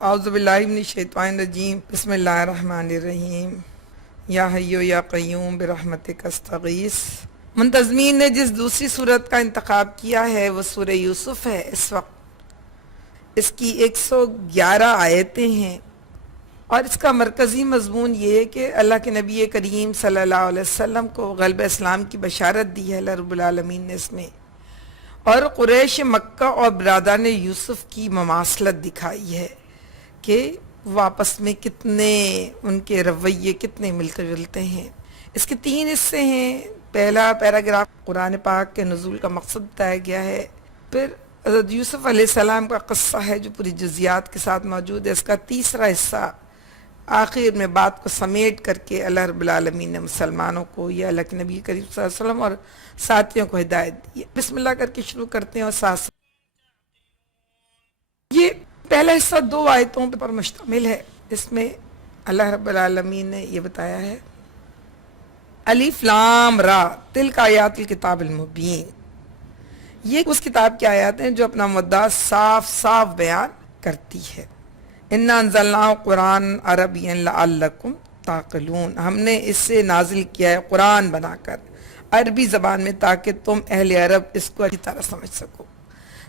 اعوذ باللہ من الشیطان الرجیم بسم اللہ الرحمن الرحیم یا حیو یا قیوم برحمتک استغیث۔ منتظمین نے جس دوسری صورت کا انتخاب کیا ہے وہ سورہ یوسف ہے۔ اس وقت اس کی 111 آیتیں ہیں اور اس کا مرکزی مضمون یہ ہے کہ اللہ کے نبی کریم صلی اللہ علیہ وسلم کو غلبہ اسلام کی بشارت دی ہے اللہ رب العالمین نے اس میں، اور قریش مکہ اور برادران یوسف کی مماثلت دکھائی ہے کہ وہ آپس میں کتنے ان کے رویے کتنے ملتے جلتے ہیں۔ اس کے 3 حصے ہیں۔ پہلا پیراگراف قرآن پاک کے نزول کا مقصد بتایا گیا ہے، پھر حضرت یوسف علیہ السلام کا قصہ ہے جو پوری جزیات کے ساتھ موجود ہے۔ اس کا تیسرا حصہ آخر میں بات کو سمیٹ کر کے اللہ رب العالمین نے مسلمانوں کو یا اللہ کے نبی کریم صلی اللہ علیہ وسلم اور ساتھیوں کو ہدایت دی ہے۔ بسم اللہ کر کے شروع کرتے ہیں اور ساتھ یہ پہلا حصہ 2 آیتوں پر مشتمل ہے۔ اس میں اللہ رب العالمین نے یہ بتایا ہے الف لام را تلک آیات الکتاب المبین، یہ اس کتاب کی آیات ہیں جو اپنا مدعا صاف صاف بیان کرتی ہے۔ انا انزلناہ قرآن عربیا لعلکم تعقلون، ہم نے اس سے نازل کیا ہے قرآن بنا کر عربی زبان میں تاکہ تم اہل عرب اس کو اچھی طرح سمجھ سکو۔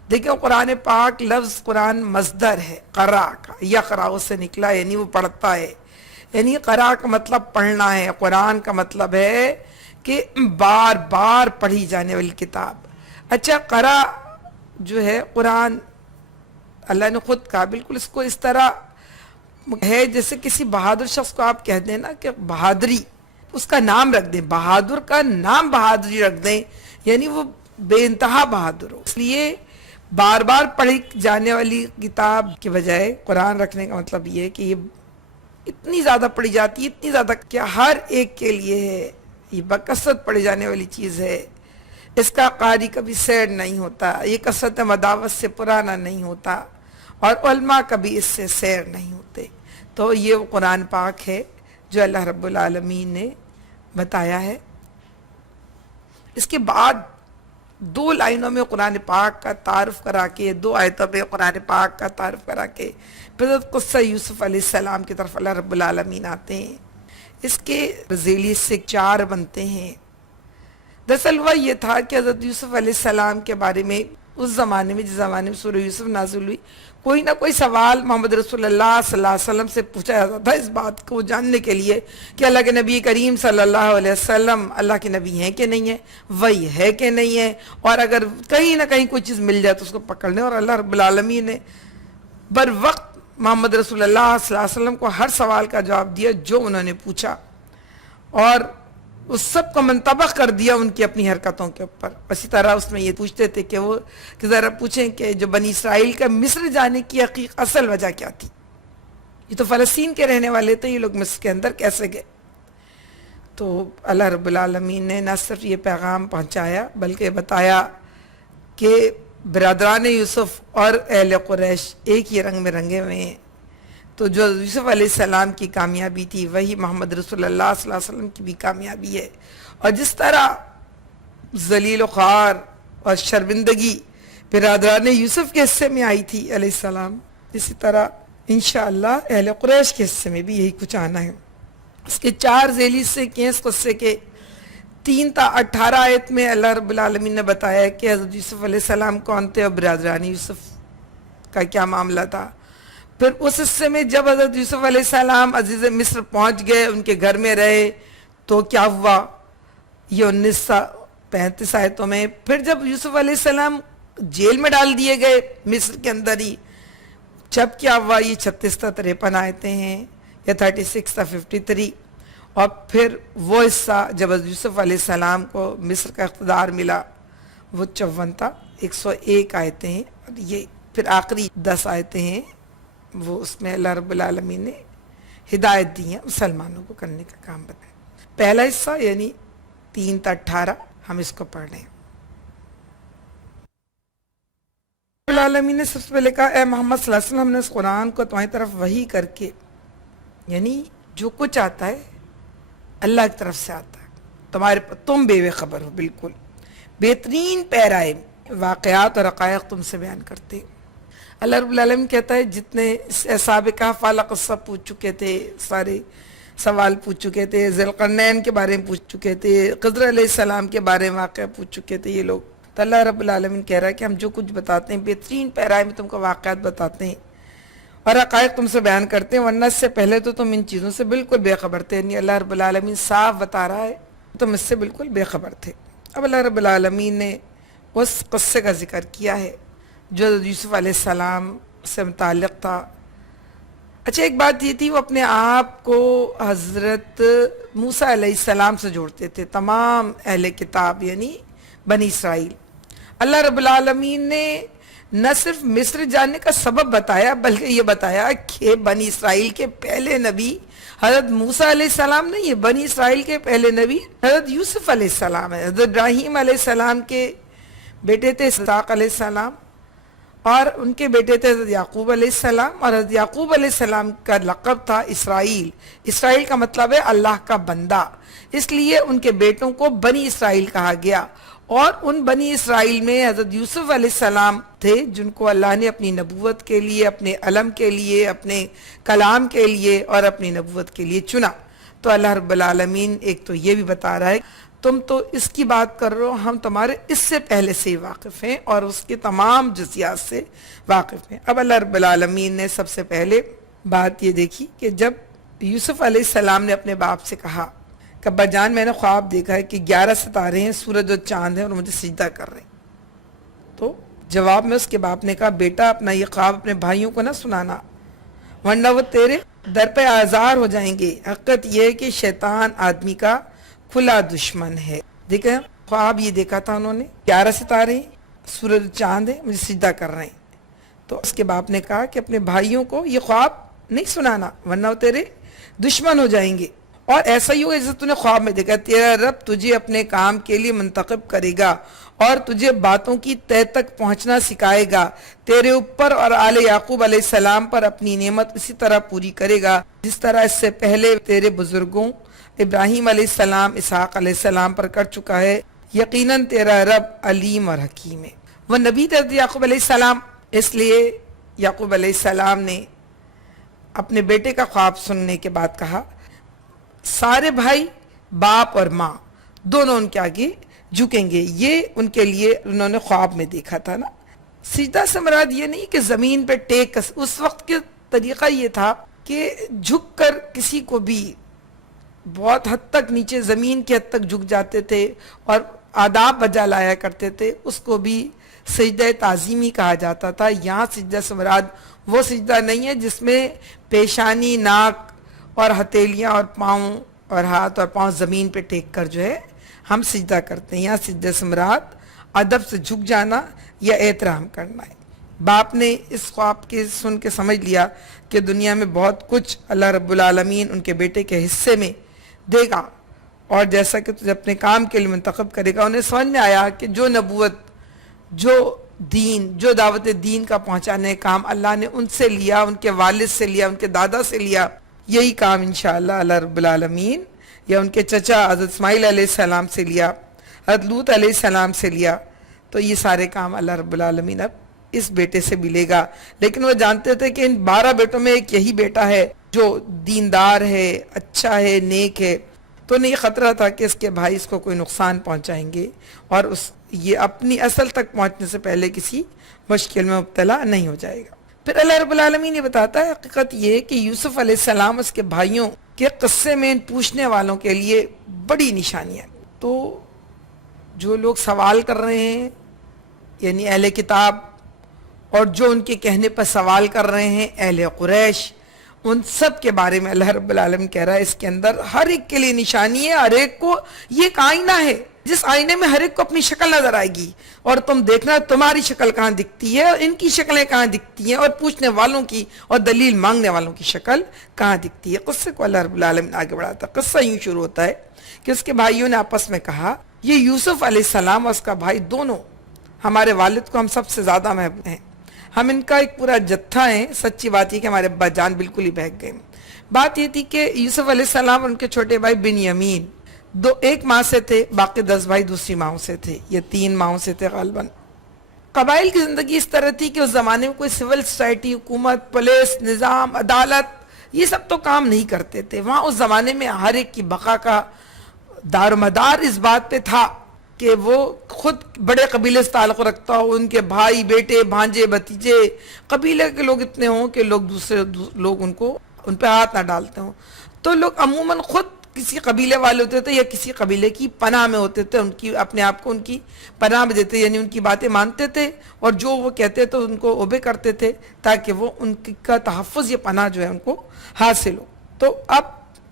دیکھیں قرآن پاک لفظ قرآن مصدر ہے قرأ کا، یقرأ سے نکلا یعنی وہ پڑھتا ہے، یعنی قرأ کا مطلب پڑھنا ہے، قرآن کا مطلب ہے کہ بار بار پڑھی جانے والی کتاب۔ اچھا قرأ جو ہے قرآن اللہ نے خود کہا، بالکل اس کو اس طرح ہے جیسے کسی بہادر شخص کو آپ کہہ دیں نا کہ بہادری، اس کا نام رکھ دیں، بہادر کا نام بہادری رکھ دیں، یعنی وہ بے انتہا بہادر ہو۔ اس لیے بار بار پڑھی جانے والی کتاب کے بجائے قرآن رکھنے کا مطلب یہ ہے کہ یہ اتنی زیادہ پڑھی جاتی ہے، اتنی زیادہ کہ ہر ایک کے لیے ہے، یہ بکثرت پڑھی جانے والی چیز ہے۔ اس کا قاری کبھی سیر نہیں ہوتا، یہ کثرت مداوت سے پرانا نہیں ہوتا، اور علماء کبھی اس سے سیر نہیں ہوتے۔ تو یہ وہ قرآن پاک ہے جو اللہ رب العالمین نے بتایا ہے۔ اس کے بعد 2 لائنوں میں قرآن پاک کا تعارف کرا کے، 2 آیتوں میں قرآن پاک کا تعارف کرا کے پھر قصہ یوسف علیہ السلام کی طرف اللہ رب العالمین آتے ہیں۔ اس کے ذیلی سے 4 بنتے ہیں۔ دراصل ہوا یہ تھا کہ حضرت یوسف علیہ السلام کے بارے میں اس زمانے میں، جس زمانے میں سورہ یوسف نازل ہوئی، کوئی نہ کوئی سوال محمد رسول اللہ صلی اللہ علیہ وسلم سے پوچھا جاتا تھا اس بات کو جاننے کے لیے کہ اللہ کے نبی کریم صلی اللہ علیہ وسلم اللہ کے نبی ہیں کہ نہیں ہیں، وہی ہے کہ نہیں ہے، اور اگر کہیں نہ کہیں کوئی چیز مل جائے تو اس کو پکڑنے۔ اور اللہ رب العالمین نے بر وقت محمد رسول اللہ صلی اللہ علیہ وسلم کو ہر سوال کا جواب دیا جو انہوں نے پوچھا، اور اس سب کو منطبق کر دیا ان کی اپنی حرکتوں کے اوپر۔ اسی طرح اس میں یہ پوچھتے تھے کہ وہ کہ ذرا پوچھیں کہ جو بنی اسرائیل کا مصر جانے کی اصل وجہ کیا تھی، یہ تو فلسطین کے رہنے والے تھے، یہ لوگ مصر کے اندر کیسے گئے؟ تو اللہ رب العالمین نے نہ صرف یہ پیغام پہنچایا بلکہ بتایا کہ برادران یوسف اور اہل قریش ایک ہی رنگ میں رنگے ہوئے ہیں۔ تو جو یوسف علیہ السلام کی کامیابی تھی وہی محمد رسول اللہ صلی اللہ علیہ وسلم کی بھی کامیابی ہے، اور جس طرح ذلیل و خوار اور شرمندگی برادران یوسف کے حصے میں آئی تھی علیہ السلام، اسی طرح انشاءاللہ اہل قریش کے حصے میں بھی یہی کچھ آنا ہے۔ اس کے 4 ذیلی سے اس قصے کے 3 تا 18 آیت میں اللہ رب العالمین نے بتایا کہ حضرت یوسف علیہ السلام کون تھے اور برادران یوسف کا کیا معاملہ تھا۔ پھر اس حصے میں جب حضرت یوسف علیہ السلام عزیز مصر پہنچ گئے، ان کے گھر میں رہے، تو کیا ہوا، یہ 19 تا 35 آیتوں میں۔ پھر جب یوسف علیہ السلام جیل میں ڈال دیے گئے مصر کے اندر ہی، جب کیا ہوا، یہ 36 تا 53 آیتیں ہیں، یا 36 تا 53۔ اور پھر وہ حصہ جب حضرت یوسف علیہ السلام کو مصر کا اقتدار ملا، وہ 54 تا 101 آیتیں ہیں، اور یہ پھر آخری 10 آیتیں ہیں، وہ اس میں اللہ رب العالمین نے ہدایت دی ہے مسلمانوں کو کرنے کا کام بتایا۔ پہلا حصہ یعنی 3 تا 18 ہم اس کو پڑھ رہے ہیں۔ رب العالمین نے سب سے پہلے کہا اے محمد صلی اللہ علیہ وسلم، ہم نے اس قرآن کو تمہاری طرف وحی کر کے، یعنی جو کچھ آتا ہے اللہ کی طرف سے آتا ہے، تم بے خبر ہو، بالکل بہترین پیرائے واقعات اور حقائق تم سے بیان کرتے۔ اللہ رب العالمین کہتا ہے جتنے اصحاب کہف والا قصہ پوچھ چکے تھے، سارے سوال پوچھ چکے تھے، ذوالقرنین کے بارے میں پوچھ چکے تھے، خضر علیہ السلام کے بارے میں واقعہ پوچھ چکے تھے یہ لوگ، تو اللہ رب العالمین کہہ رہا ہے کہ ہم جو کچھ بتاتے ہیں بہترین پیرائے میں تم کو واقعات بتاتے ہیں اور حقائق تم سے بیان کرتے ہیں، ورنہ اس سے پہلے تو تم ان چیزوں سے بالکل بے خبر تھے. یعنی اللہ رب العالمین صاف بتا رہا ہے تم اس سے بالکل بے خبر تھے. اب اللہ رب العالمین نے اس قصے کا ذکر کیا ہے جو یوسف علیہ السلام سے متعلق تھا. اچھا ایک بات یہ تھی، وہ اپنے آپ کو حضرت موسیٰ علیہ السلام سے جوڑتے تھے، تمام اہل کتاب یعنی بنی اسرائیل. اللہ رب العالمین نے نہ صرف مصر جانے کا سبب بتایا بلکہ یہ بتایا کہ بنی اسرائیل کے پہلے نبی حضرت موسیٰ علیہ السلام نہیں، یہ بنی اسرائیل کے پہلے نبی حضرت یوسف علیہ السلام ہے. حضرت ابراہیم علیہ السلام کے بیٹے تھے اسحاق علیہ السلام اور ان کے بیٹے تھے حضرت یعقوب علیہ السلام، اور حضرت یعقوب علیہ السلام کا لقب تھا اسرائیل. اسرائیل کا مطلب ہے اللہ کا بندہ، اس لیے ان کے بیٹوں کو بنی اسرائیل کہا گیا. اور ان بنی اسرائیل میں حضرت یوسف علیہ السلام تھے جن کو اللہ نے اپنی نبوت کے لیے، اپنے علم کے لیے، اپنے کلام کے لیے اور اپنی نبوت کے لیے چنا. تو اللہ رب العالمین ایک تو یہ بھی بتا رہا ہے تم تو اس کی بات کر رہے ہو، ہم تمہارے اس سے پہلے سے ہی واقف ہیں اور اس کے تمام جزیات سے واقف ہیں. اب اللہ رب العالمین نے سب سے پہلے بات یہ دیکھی کہ جب یوسف علیہ السلام نے اپنے باپ سے کہا کہ ابا جان میں نے خواب دیکھا ہے کہ 11 ستارے ہیں، سورج اور چاند ہیں اور مجھے سجدہ کر رہے ہیں. تو جواب میں اس کے باپ نے کہا بیٹا اپنا یہ خواب اپنے بھائیوں کو نہ سنانا ورنہ وہ تیرے در پہ آزار ہو جائیں گے. حقیقت یہ ہے کہ شیطان آدمی کا کھلا دشمن ہے. دیکھیں خواب یہ دیکھا تھا انہوں نے 11 ستارے ہیں، سورج اور چاند ہیں، مجھے سجدہ کر رہے ہیں. تو اس کے باپ نے کہا کہ اپنے بھائیوں کو یہ خواب نہیں سنانا ورنہ وہ تیرے دشمن ہو جائیں گے. اور ایسا ہی ہوگا جیسے تو نے خواب میں دیکھا، تیرا رب تجھے اپنے کام کے لیے منتخب کرے گا اور تجھے باتوں کی تہ تک پہنچنا سکھائے گا. تیرے اوپر اور آل یعقوب علیہ السلام پر اپنی نعمت اسی طرح پوری کرے گا جس طرح اس سے پہلے تیرے بزرگوں ابراہیم علیہ السلام، اسحاق علیہ السلام پر کر چکا ہے. یقیناً تیرا رب علیم اور حکیم ہے. وہ نبی تھے یعقوب علیہ السلام، اس لیے یعقوب علیہ السلام نے اپنے بیٹے کا خواب سننے کے بعد کہا سارے بھائی باپ اور ماں دونوں ان کے آگے جھکیں گے. یہ ان کے لیے انہوں نے خواب میں دیکھا تھا نا. سجدہ سے مراد یہ نہیں کہ زمین پہ ٹیک، اس وقت کے طریقہ یہ تھا کہ جھک کر کسی کو بھی بہت حد تک نیچے زمین کی حد تک جھک جاتے تھے اور آداب بجا لایا کرتے تھے، اس کو بھی سجدہ تعظیمی کہا جاتا تھا. یہاں سجدہ سے مراد وہ سجدہ نہیں ہے جس میں پیشانی، ناک اور ہتھیلیاں اور پاؤں اور ہاتھ اور پاؤں زمین پہ ٹیک کر جو ہے ہم سجدہ کرتے ہیں. یہاں سجدہ سے مراد ادب سے جھک جانا یا احترام کرنا ہے. باپ نے اس خواب کے سن کے سمجھ لیا کہ دنیا میں بہت کچھ اللہ رب العالمین ان کے بیٹے کے حصے میں دے گا اور جیسا کہ تجھے اپنے کام کے لیے منتخب کرے گا. انہیں سمجھ میں آیا کہ جو نبوت، جو دین، جو دعوت دین کا پہنچانے کام اللہ نے ان سے لیا، ان کے والد سے لیا، ان کے دادا سے لیا، یہی کام انشاءاللہ اللہ رب العالمین یا ان کے چچا حضرت اسماعیل علیہ السلام سے لیا، حضرت لوط علیہ السلام سے لیا. تو یہ سارے کام اللہ رب العالمین اب اس بیٹے سے ملے گا. لیکن وہ جانتے تھے کہ ان 12 بیٹوں میں ایک یہی بیٹا ہے جو دیندار ہے، اچھا ہے، نیک ہے. تو انہیں یہ خطرہ تھا کہ اس کے بھائی اس کو کوئی نقصان پہنچائیں گے اور یہ اپنی اصل تک پہنچنے سے پہلے کسی مشکل میں مبتلا نہیں ہو جائے گا. پھر اللہ رب العالمین یہ بتاتا ہے حقیقت یہ کہ یوسف علیہ السلام اس کے بھائیوں کے قصے میں ان پوچھنے والوں کے لیے بڑی نشانیاں. تو جو لوگ سوال کر رہے ہیں یعنی اہل کتاب اور جو ان کے کہنے پر سوال کر رہے ہیں اہل قریش، ان سب کے بارے میں اللہ رب العالمین کہہ رہا ہے اس کے اندر ہر ایک کے لیے نشانی ہے. ہر ایک کو یہ ایک آئینہ ہے جس آئینے میں ہر ایک کو اپنی شکل نظر آئے گی اور تم دیکھنا تمہاری شکل کہاں دکھتی ہے اور ان کی شکلیں کہاں دکھتی ہیں اور پوچھنے والوں کی اور دلیل مانگنے والوں کی شکل کہاں دکھتی ہے. قصے کو اللہ رب العالمین آگے بڑھاتا ہے. قصہ یوں شروع ہوتا ہے کہ اس کے بھائیوں نے آپس میں کہا یہ یوسف علیہ السلام اور اس کا بھائی دونوں ہمارے والد کو ہم سب سے زیادہ محبوب ہیں، ہم ان کا ایک پورا جتھا ہیں. سچی بات یہ کہ ہمارے ابا جان بالکل ہی بہک گئے. بات یہ تھی کہ یوسف علیہ السلام اور ان کے چھوٹے بھائی بنیامین ایک ماں سے تھے، باقی 10 بھائی دوسری ماؤں سے تھے. یہ 3 ماؤں سے تھے غالباً. قبائل کی زندگی اس طرح تھی کہ اس زمانے میں کوئی سول سوسائٹی، حکومت، پولیس، نظام، عدالت یہ سب تو کام نہیں کرتے تھے. وہاں اس زمانے میں ہر ایک کی بقا کا دار و مدار اس بات پہ تھا کہ وہ خود بڑے قبیلے سے تعلق رکھتا ہو، ان کے بھائی، بیٹے، بھانجے، بھتیجے، قبیلے کے لوگ اتنے ہوں کہ لوگ دوسرے لوگ ان پہ ہاتھ نہ ڈالتے ہوں. تو لوگ عموماً خود کسی قبیلے والے ہوتے تھے یا کسی قبیلے کی پناہ میں ہوتے تھے، ان کی اپنے آپ کو ان کی پناہ میں دیتے، یعنی ان کی باتیں مانتے تھے اور جو وہ کہتے تو ان کو اوبے کرتے تھے تاکہ وہ ان کا تحفظ، یہ پناہ جو ہے ان کو حاصل ہو. تو اب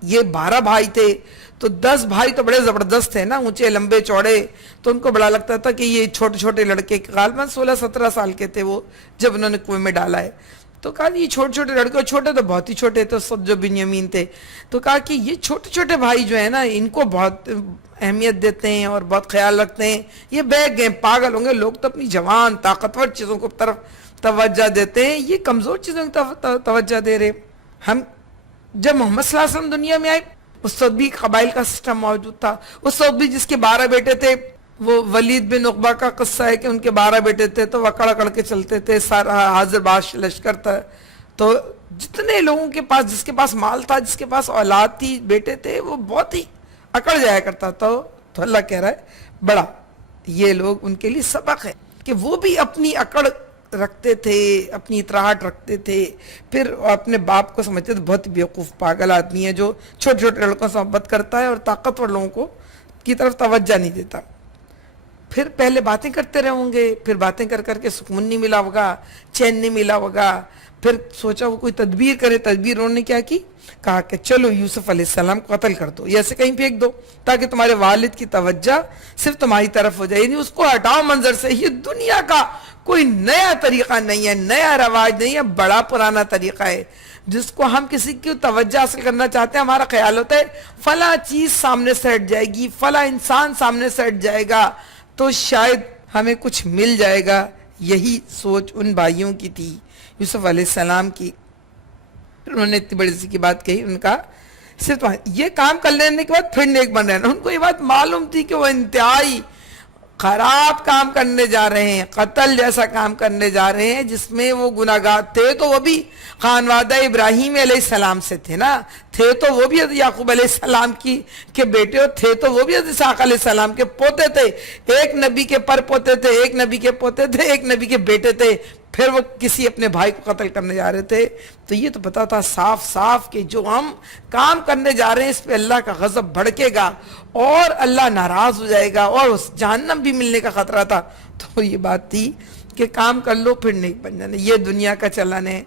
یہ 12 بھائی تھے تو 10 بھائی تو بڑے زبردست تھے نا، اونچے لمبے چوڑے، تو ان کو بڑا لگتا تھا کہ یہ چھوٹے چھوٹے لڑکے غالباً 16-17 سال کے تھے وہ جب انہوں نے کنویں میں ڈالا ہے. تو کہا یہ چھوٹے چھوٹے لڑکے، چھوٹے تو بہت ہی چھوٹے تھے سب جو بنیامین تھے، تو کہا کہ یہ چھوٹے چھوٹے بھائی جو ہیں نا ان کو بہت اہمیت دیتے ہیں اور بہت خیال رکھتے ہیں، یہ بیٹھ گئے پاگل ہوں گے، لوگ تو اپنی جوان طاقتور چیزوں کو طرف توجہ دیتے ہیں، یہ کمزور چیزوں کی طرف توجہ دے رہے. ہم جب محمد صلی اللہ علیہ وسلم دنیا میں آئے اس وقت بھی قبائل کا سسٹم موجود تھا. اس وقت بھی جس کے 12 بیٹے تھے، وہ ولید بن عقبہ کا قصہ ہے کہ ان کے 12 بیٹے تھے تو وہ اکڑ اکڑ کے چلتے تھے، سارا حاضر باش لشکر تھا. تو جتنے لوگوں کے پاس، جس کے پاس مال تھا، جس کے پاس اولاد تھی، بیٹے تھے، وہ بہت ہی اکڑ جایا کرتا تھا. تو اللہ کہہ رہا ہے بڑا یہ لوگ ان کے لیے سبق ہے کہ وہ بھی اپنی اکڑ رکھتے تھے، اپنی اطراحٹ رکھتے تھے، پھر اپنے باپ کو سمجھتے تھے بہت بیوقوف پاگل آدمی ہے جو چھوٹے چھوٹے لڑکوں سے محبت کرتا ہے اور طاقتور لوگوں کو کی طرف توجہ نہیں دیتا. پھر پہلے باتیں کرتے رہے ہوں گے، پھر باتیں کر کر کے سکون نہیں ملا ہوگا، چین نہیں ملا ہوگا، پھر سوچا وہ کوئی تدبیر کرے. تدبیر انہوں نے کیا کی؟ کہا کہ چلو یوسف علیہ السلام کو قتل کر دو یا ایسے کہیں پھینک دو تاکہ تمہارے والد کی توجہ صرف تمہاری طرف ہو جائے، یعنی اس کو ہٹاؤ منظر سے. یہ دنیا کا کوئی نیا طریقہ نہیں ہے، نیا رواج نہیں ہے، بڑا پرانا طریقہ ہے جس کو ہم کسی کی توجہ حاصل کرنا چاہتے ہیں. ہمارا خیال ہوتا ہے فلاں چیز سامنے سے ہٹ جائے گی، فلاں انسان سامنے سے ہٹ جائے گا تو شاید ہمیں کچھ مل جائے گا. یہی سوچ ان بھائیوں کی تھی، یوسف علیہ السلام کی. انہوں نے اتنی بڑی سی کی بات کہی، ان کا صرف یہ کام کر لینے کے بعد پھر نیک بن رہے ہیں. ان کو یہ بات معلوم تھی کہ وہ انتہائی خراب کام کرنے جا رہے ہیں، قتل جیسا کام کرنے جا رہے ہیں جس میں وہ گناہگار تھے. تو وہ بھی خانوادہ ابراہیم علیہ السلام سے تھے نا، تھے تو وہ بھی حضرت یعقوب علیہ السلام کے بیٹے، اور تھے تو وہ بھی حضرت اسحاق علیہ السلام کے پوتے تھے. ایک نبی کے پر پوتے تھے، ایک نبی کے پوتے تھے، ایک نبی کے بیٹے تھے. پھر وہ کسی اپنے بھائی کو قتل کرنے جا رہے تھے. تو یہ تو پتا تھا صاف صاف کہ جو ہم کام کرنے جا رہے ہیں اس پہ اللہ کا غضب بھڑکے گا اور اللہ ناراض ہو جائے گا اور اس جہنم بھی ملنے کا خطرہ تھا. تو یہ بات تھی کہ کام کر لو پھر نیک بن جانا. یہ دنیا کا چلن ہے.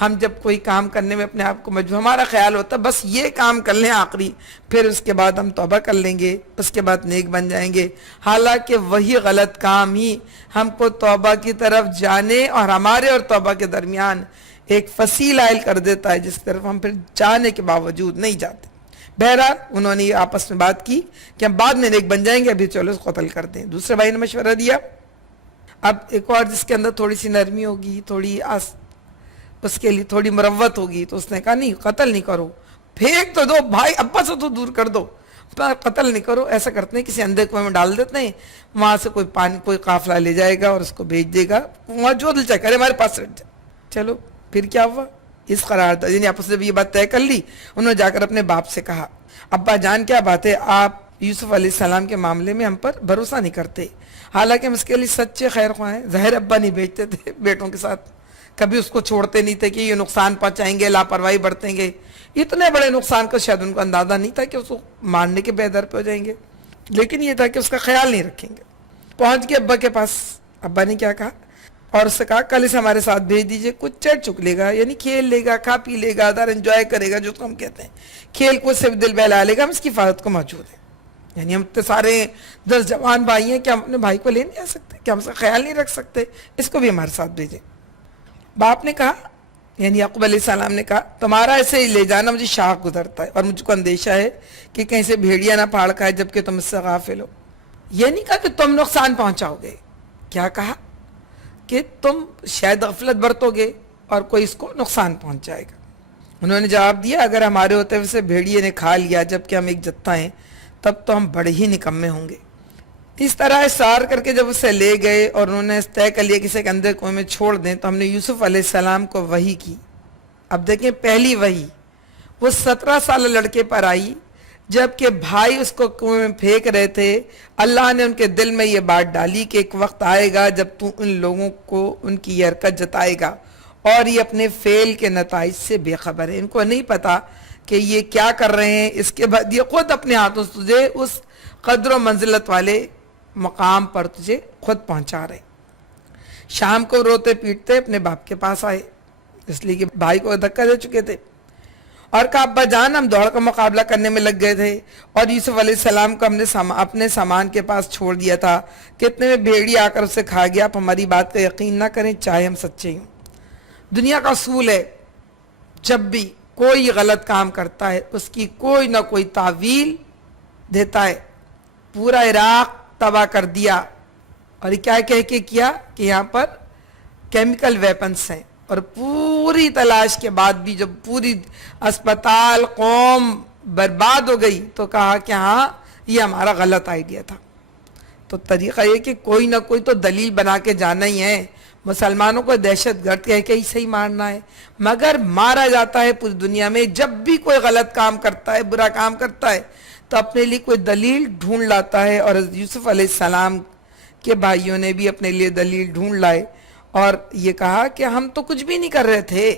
ہم جب کوئی کام کرنے میں اپنے آپ کو مجبور، ہمارا خیال ہوتا ہے بس یہ کام کر لیں آخری، پھر اس کے بعد ہم توبہ کر لیں گے، اس کے بعد نیک بن جائیں گے. حالانکہ وہی غلط کام ہی ہم کو توبہ کی طرف جانے اور ہمارے اور توبہ کے درمیان ایک فصیل عائل کر دیتا ہے جس طرف ہم پھر جانے کے باوجود نہیں جاتے. بہرحال انہوں نے آپس میں بات کی کہ ہم بعد میں نیک بن جائیں گے، ابھی چلو اس کو قتل کر دیں. دوسرے بھائی نے مشورہ دیا. اب ایک اور جس کے اندر تھوڑی سی نرمی ہوگی، تھوڑی اس کے لیے تھوڑی مروت ہوگی، تو اس نے کہا نہیں قتل نہیں کرو، پھینک تو دو، بھائی ابا سے تو دور کر دو، قتل نہیں کرو. ایسا کرتے ہیں کسی اندھے کنویں میں ڈال دیتے ہیں، وہاں سے کوئی پانی کوئی قافلہ لے جائے گا اور اس کو بھیج دے گا، وہاں جو دل چاہے کرے ہمارے پاس رکھ جائے. چلو پھر کیا ہوا؟ اس قرارداد یعنی آپس نے یہ بات طے کر لی. انہوں نے جا کر اپنے باپ سے کہا ابا جان کیا بات ہے، آپ یوسف علیہ السلام کے معاملے میں ہم پر بھروسہ نہیں کرتے، حالانکہ ہم اس کے لیے سچے خیر خواہ ہیں. ظاہر ابا نہیں بھیجتے تھے بیٹوں کے ساتھ، کبھی اس کو چھوڑتے نہیں تھے کہ یہ نقصان پہنچائیں گے، لاپرواہی برتیں گے. اتنے بڑے نقصان کا شاید ان کو اندازہ نہیں تھا کہ اس کو مارنے کے بے در پہ ہو جائیں گے، لیکن یہ تھا کہ اس کا خیال نہیں رکھیں گے. پہنچ گئے ابا کے پاس. ابا نے کیا کہا؟ اور اس سے کہا کل اسے ہمارے ساتھ بھیج دیجئے، کچھ چڑھ چک لے گا، یعنی کھیل لے گا، کھا پی لے گا، ادھر انجوائے کرے گا، جو ہم کہتے ہیں کھیل کو سے دل بہلا لے گا، ہم اس کی حفاظت کو موجود ہیں. یعنی ہم تو سارے 10 جوان بھائی ہیں، کیا ہم اپنے بھائی کو لے نہیں آ سکتے؟ کیا ہم اس کا خیال نہیں رکھ سکتے؟ اس کو بھی ہمارے ساتھ بھیجیں. باپ نے کہا یعنی یعقوب علیہ السلام نے کہا تمہارا ایسے ہی لے جانا مجھے شاق گزرتا ہے اور مجھ کو اندیشہ ہے کہ کہیں سے بھیڑیا نہ پھاڑ کھائے جبکہ تم اس سے غافل ہو. یہ نہیں کہا کہ تم نقصان پہنچاؤ گے، کیا کہا کہ تم شاید غفلت برتو گے اور کوئی اس کو نقصان پہنچ جائے گا. انہوں نے جواب دیا اگر ہمارے ہوتے ہوئے سے بھیڑیے نے کھا لیا جبکہ ہم ایک جتھا ہیں تب تو ہم بڑے ہی نکمے ہوں گے. اس طرح اصرار کر کے جب اسے لے گئے اور انہوں نے طے کر لیا کسی کے اندر کنویں میں چھوڑ دیں، تو ہم نے یوسف علیہ السلام کو وحی کی. اب دیکھیں پہلی وحی وہ 17 سالہ لڑکے پر آئی، جب کہ بھائی اس کو کنویں میں پھینک رہے تھے. اللہ نے ان کے دل میں یہ بات ڈالی کہ ایک وقت آئے گا جب تو ان لوگوں کو ان کی یہ حرکت جتائے گا، اور یہ اپنے فعل کے نتائج سے بے خبر ہے. ان کو نہیں پتا کہ یہ کیا کر رہے ہیں. اس کے بعد یہ خود اپنے ہاتھوں سے تجھے اس قدر و منزلت والے مقام پر تجھے خود پہنچا رہے. شام کو روتے پیٹتے اپنے باپ کے پاس آئے، اس لیے کہ بھائی کو دھکا دے چکے تھے، اور کہا ابا جان ہم دوڑ کا مقابلہ کرنے میں لگ گئے تھے اور یوسف علیہ السلام کو ہم نے اپنے سامان کے پاس چھوڑ دیا تھا کہ اتنے میں بھیڑی آ کر اسے کھا گیا. آپ ہماری بات کا یقین نہ کریں چاہے ہم سچے ہوں. دنیا کا اصول ہے جب بھی کوئی غلط کام کرتا ہے اس کی کوئی نہ کوئی تعویل دیتا ہے. پورا عراق تباہ کر دیا، اور یہ کیا کہہ کے کیا کہ یہاں پر کیمیکل ویپنز ہیں، اور پوری تلاش کے بعد بھی جب پوری اسپتال قوم برباد ہو گئی تو کہا کہ ہاں یہ ہمارا غلط آئیڈیا تھا. تو طریقہ یہ کہ کوئی نہ کوئی تو دلیل بنا کے جانا ہی ہے. مسلمانوں کو دہشت گرد کہہ کے ہی صحیح مارنا ہے، مگر مارا جاتا ہے پوری دنیا میں. جب بھی کوئی غلط کام کرتا ہے، برا کام کرتا ہے، تو اپنے لیے کوئی دلیل ڈھونڈ لاتا ہے. اور حضرت یوسف علیہ السلام کے بھائیوں نے بھی اپنے لیے دلیل ڈھونڈ لائے اور یہ کہا کہ ہم تو کچھ بھی نہیں کر رہے تھے،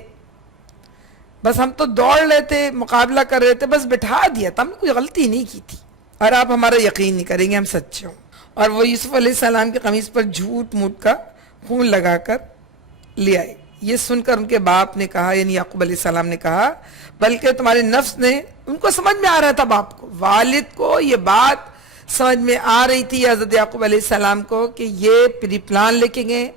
بس ہم تو دوڑ رہے تھے، مقابلہ کر رہے تھے، بس بٹھا دیا تھا، ہم نے کوئی غلطی نہیں کی تھی، اور آپ ہمارا یقین نہیں کریں گے ہم سچے ہوں. اور وہ یوسف علیہ السلام کی قمیص پر جھوٹ موٹ کا خون لگا کر لے آئے. یہ سن کر ان کے باپ نے کہا، یعنی یعقوب علیہ السلام نے کہا، بلکہ تمہارے نفس نے، ان کو سمجھ میں آ رہا تھا، باپ کو، والد کو یہ بات سمجھ میں آ رہی تھی حضرت یعقوب علیہ السلام کو کہ یہ پری پلان لے کے گئے،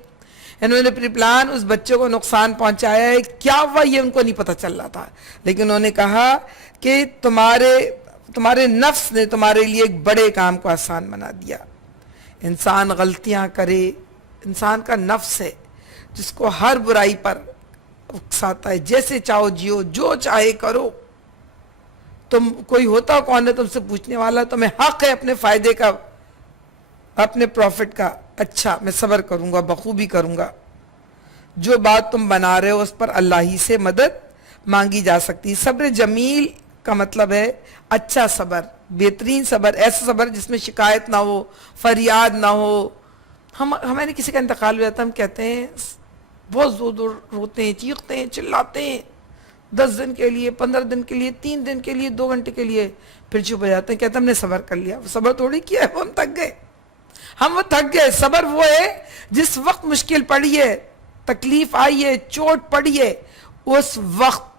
انہوں نے پری پلان اس بچے کو نقصان پہنچایا ہے. کیا ہوا یہ ان کو نہیں پتہ چل رہا تھا، لیکن انہوں نے کہا کہ تمہارے نفس نے تمہارے لیے ایک بڑے کام کو آسان بنا دیا. انسان غلطیاں کرے، انسان کا نفس ہے جس کو ہر برائی پر اکساتا ہے. جیسے چاہو جیو، جو چاہے کرو، تم کوئی ہوتا کون ہے تم سے پوچھنے والا؟ تمہیں حق ہے اپنے فائدے کا، اپنے پروفٹ کا. اچھا میں صبر کروں گا، بخوبی کروں گا. جو بات تم بنا رہے ہو اس پر اللہ ہی سے مدد مانگی جا سکتی. صبر جمیل کا مطلب ہے اچھا صبر، بہترین صبر، ایسا صبر جس میں شکایت نہ ہو، فریاد نہ ہو. ہمارے کسی کا انتقال ہو جاتا ہے، ہم کہتے ہیں بہت زور زور روتے ہیں، چیختے ہیں، چلاتے ہیں، 10 دن کے لیے، 15 دن کے لیے، 3 دن کے لیے، 2 گھنٹے کے لیے، پھر چپ ہو جاتے ہیں، کہتے ہیں ہم نے صبر کر لیا. صبر تھوڑی کیا ہے، ہم تھک گئے. ہم وہ تھک گئے. صبر وہ ہے جس وقت مشکل پڑی ہے، تکلیف آئی ہے، چوٹ پڑی ہے، اس وقت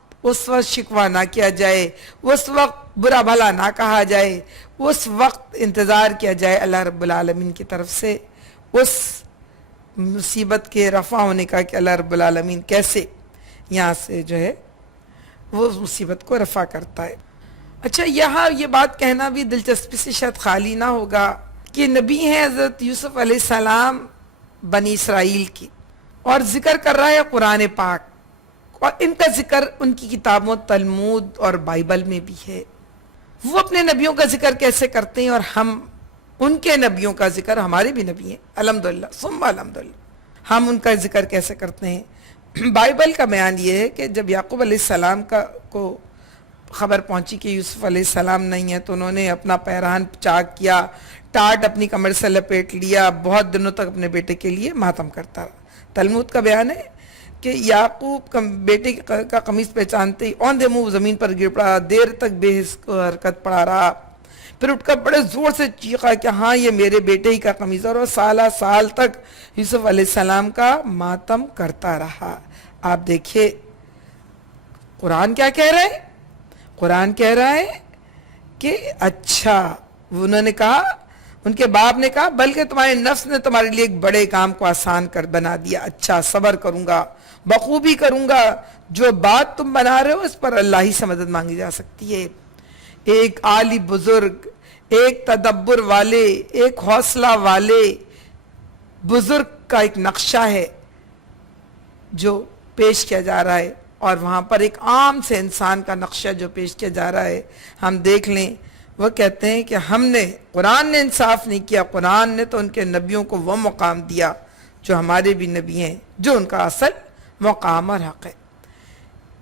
شکوہ نہ کیا جائے، اس وقت برا بھلا نہ کہا جائے، اس وقت انتظار کیا جائے اللہ رب العالمین کی طرف سے اس مصیبت کے رفع ہونے کا کہ اللہ رب العالمین کیسے یہاں سے جو ہے وہ اس مصیبت کو رفع کرتا ہے. اچھا یہاں یہ بات کہنا بھی دلچسپی سے شاید خالی نہ ہوگا کہ نبی ہیں حضرت یوسف علیہ السلام بنی اسرائیل کی، اور ذکر کر رہا ہے قرآن پاک، اور ان کا ذکر ان کی کتابوں تلمود اور بائبل میں بھی ہے. وہ اپنے نبیوں کا ذکر کیسے کرتے ہیں اور ہم ان کے نبیوں کا ذکر، ہمارے بھی نبی ہیں الحمدللہ ثم الحمدللہ، ہم ان کا ذکر کیسے کرتے ہیں؟ بائبل کا بیان یہ ہے کہ جب یعقوب علیہ السلام کو خبر پہنچی کہ یوسف علیہ السلام نہیں ہے، تو انہوں نے اپنا پیرہن چاک کیا، ٹاٹ اپنی کمر سے لپیٹ لیا، بہت دنوں تک اپنے بیٹے کے لیے ماتم کرتا رہا. تلمود کا بیان ہے کہ یعقوب بیٹے کا قمیص پہچانتے ہی اوندھے منہ زمین پر گر پڑا، دیر تک بے حس حرکت پڑا رہا، پھر اٹھ کر بڑے زور سے چیخا کہ ہاں یہ میرے بیٹے ہی کا قمیص، اور وہ سال تک یوسف علیہ السلام کا ماتم کرتا رہا. آپ دیکھیے قرآن کیا کہہ رہا ہے؟ قرآن کہہ رہا ہے کہ اچھا، انہوں نے کہا، ان کے باپ نے کہا، بلکہ تمہارے نفس نے تمہارے لیے ایک بڑے کام کو آسان کر بنا دیا. اچھا صبر کروں گا، بخوبی کروں گا. جو بات تم بنا رہے ہو اس پر اللہ ہی سے مدد مانگی جا سکتی ہے. ایک عالی بزرگ، ایک تدبر والے، ایک حوصلہ والے بزرگ کا ایک نقشہ ہے جو پیش کیا جا رہا ہے، اور وہاں پر ایک عام سے انسان کا نقشہ جو پیش کیا جا رہا ہے. ہم دیکھ لیں وہ کہتے ہیں کہ ہم نے قرآن نے انصاف نہیں کیا، قرآن نے تو ان کے نبیوں کو وہ مقام دیا جو ہمارے بھی نبی ہیں، جو ان کا اصل مقام اور حق ہے۔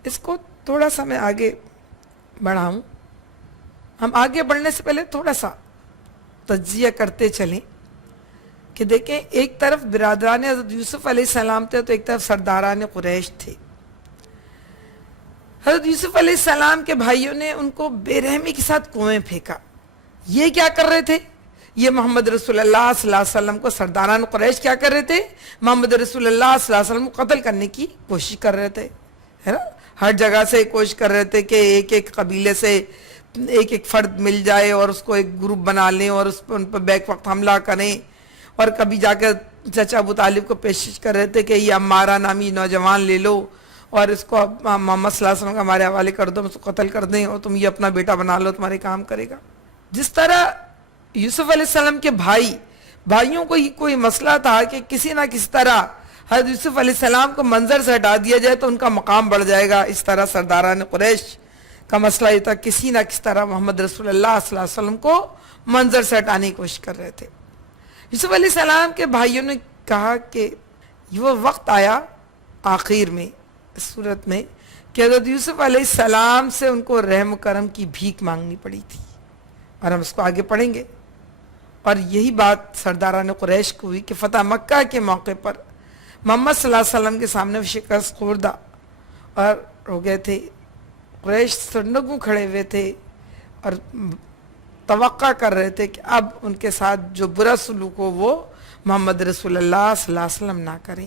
اس کو تھوڑا سا میں آگے بڑھاؤں، ہم آگے بڑھنے سے پہلے تھوڑا سا تجزیہ کرتے چلیں کہ دیکھیں ایک طرف برادران حضرت یوسف علیہ السلام تھے تو ایک طرف سرداران قریش تھے۔ حضرت یوسف علیہ السلام کے بھائیوں نے ان کو بے رحمی کے ساتھ کنویں پھینکا۔ یہ کیا کر رہے تھے؟ یہ محمد رسول اللہ صلی اللہ علیہ وسلم کو، سرداران قریش کیا کر رہے تھے؟ محمد رسول اللہ صلی اللہ علیہ وسلم کو قتل کرنے کی کوشش کر رہے تھے، ہے نا؟ ہر جگہ سے کوشش کر رہے تھے کہ ایک ایک قبیلے سے ایک ایک فرد مل جائے اور اس کو ایک گروپ بنا لیں اور اس پر ان پر بیک وقت حملہ کریں، اور کبھی جا کر چچا ابو طالب کو پیشکش کر رہے تھے کہ یہ عمارہ نامی نوجوان لے لو اور اس کو محمد صلی اللہ علیہ وسلم کا ہمارے حوالے کر دو، اس کو قتل کر دیں اور تم یہ اپنا بیٹا بنا لو، تمہارے کام کرے گا۔ جس طرح یوسف علیہ السلام کے بھائیوں کو یہ کوئی مسئلہ تھا کہ کسی نہ کسی طرح حضرت یوسف علیہ السلام کو منظر سے ہٹا دیا جائے تو ان کا مقام بڑھ جائے گا، اس طرح سرداران قریش کا مسئلہ یہ تھا کسی نہ کسی طرح محمد رسول اللہ صلی اللہ علیہ وسلم کو منظر سے ہٹانے کی کوشش کر رہے تھے۔ یوسف علیہ السلام کے بھائیوں نے کہا کہ وہ وقت آیا آخر میں اس صورت میں کہ حضرت یوسف علیہ السلام سے ان کو رحم و کرم کی بھیک مانگنی پڑی تھی، اور ہم اس کو آگے پڑھیں گے۔ اور یہی بات سرداران قریش کو ہوئی کہ فتح مکہ کے موقع پر محمد صلی اللہ علیہ وسلم کے سامنے شکست خوردہ اور ہو گئے تھے۔ قریش سرنگوں کھڑے ہوئے تھے اور توقع کر رہے تھے کہ اب ان کے ساتھ جو برا سلوک ہو وہ محمد رسول اللہ صلی اللہ علیہ وسلم نہ کریں۔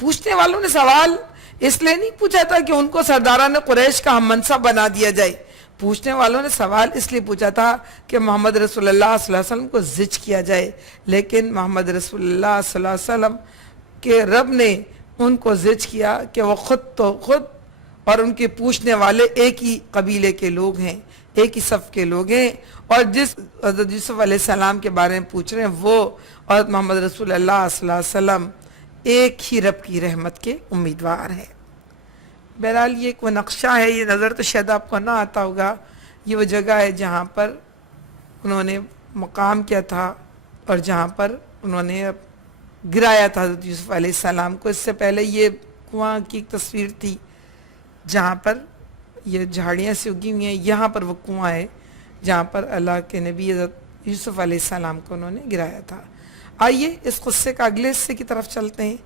پوچھنے والوں نے سوال اس لیے نہیں پوچھا تھا کہ ان کو سرداران قریش کا ہم منصب بنا دیا جائے، پوچھنے والوں نے سوال اس لیے پوچھا تھا کہ محمد رسول اللہ صلی اللہ علیہ وسلم کو زج کیا جائے، لیکن محمد رسول اللہ صلی اللہ علیہ وسلم کے رب نے ان کو زج کیا کہ وہ خود اور ان کے پوچھنے والے ایک ہی قبیلے کے لوگ ہیں، ایک ہی صف کے لوگ ہیں، اور جس حضرت یوسف علیہ السلام کے بارے میں پوچھ رہے ہیں وہ حضرت محمد رسول اللہ صلی اللہ علیہ وسلم ایک ہی رب کی رحمت کے امیدوار ہیں۔ بہرحال یہ کوئی نقشہ ہے، یہ نظر تو شاید آپ کو نہ آتا ہوگا، یہ وہ جگہ ہے جہاں پر انہوں نے مقام کیا تھا اور جہاں پر انہوں نے گرایا تھا حضرت یوسف علیہ السلام کو۔ اس سے پہلے یہ کنواں کی ایک تصویر تھی جہاں پر یہ جھاڑیاں سے اگی ہوئی ہیں، یہاں پر وہ کنواں ہے جہاں پر اللہ کے نبی حضرت یوسف علیہ السلام کو انہوں نے گرایا تھا۔ آئیے اس قصے کا اگلے حصے کی طرف چلتے ہیں،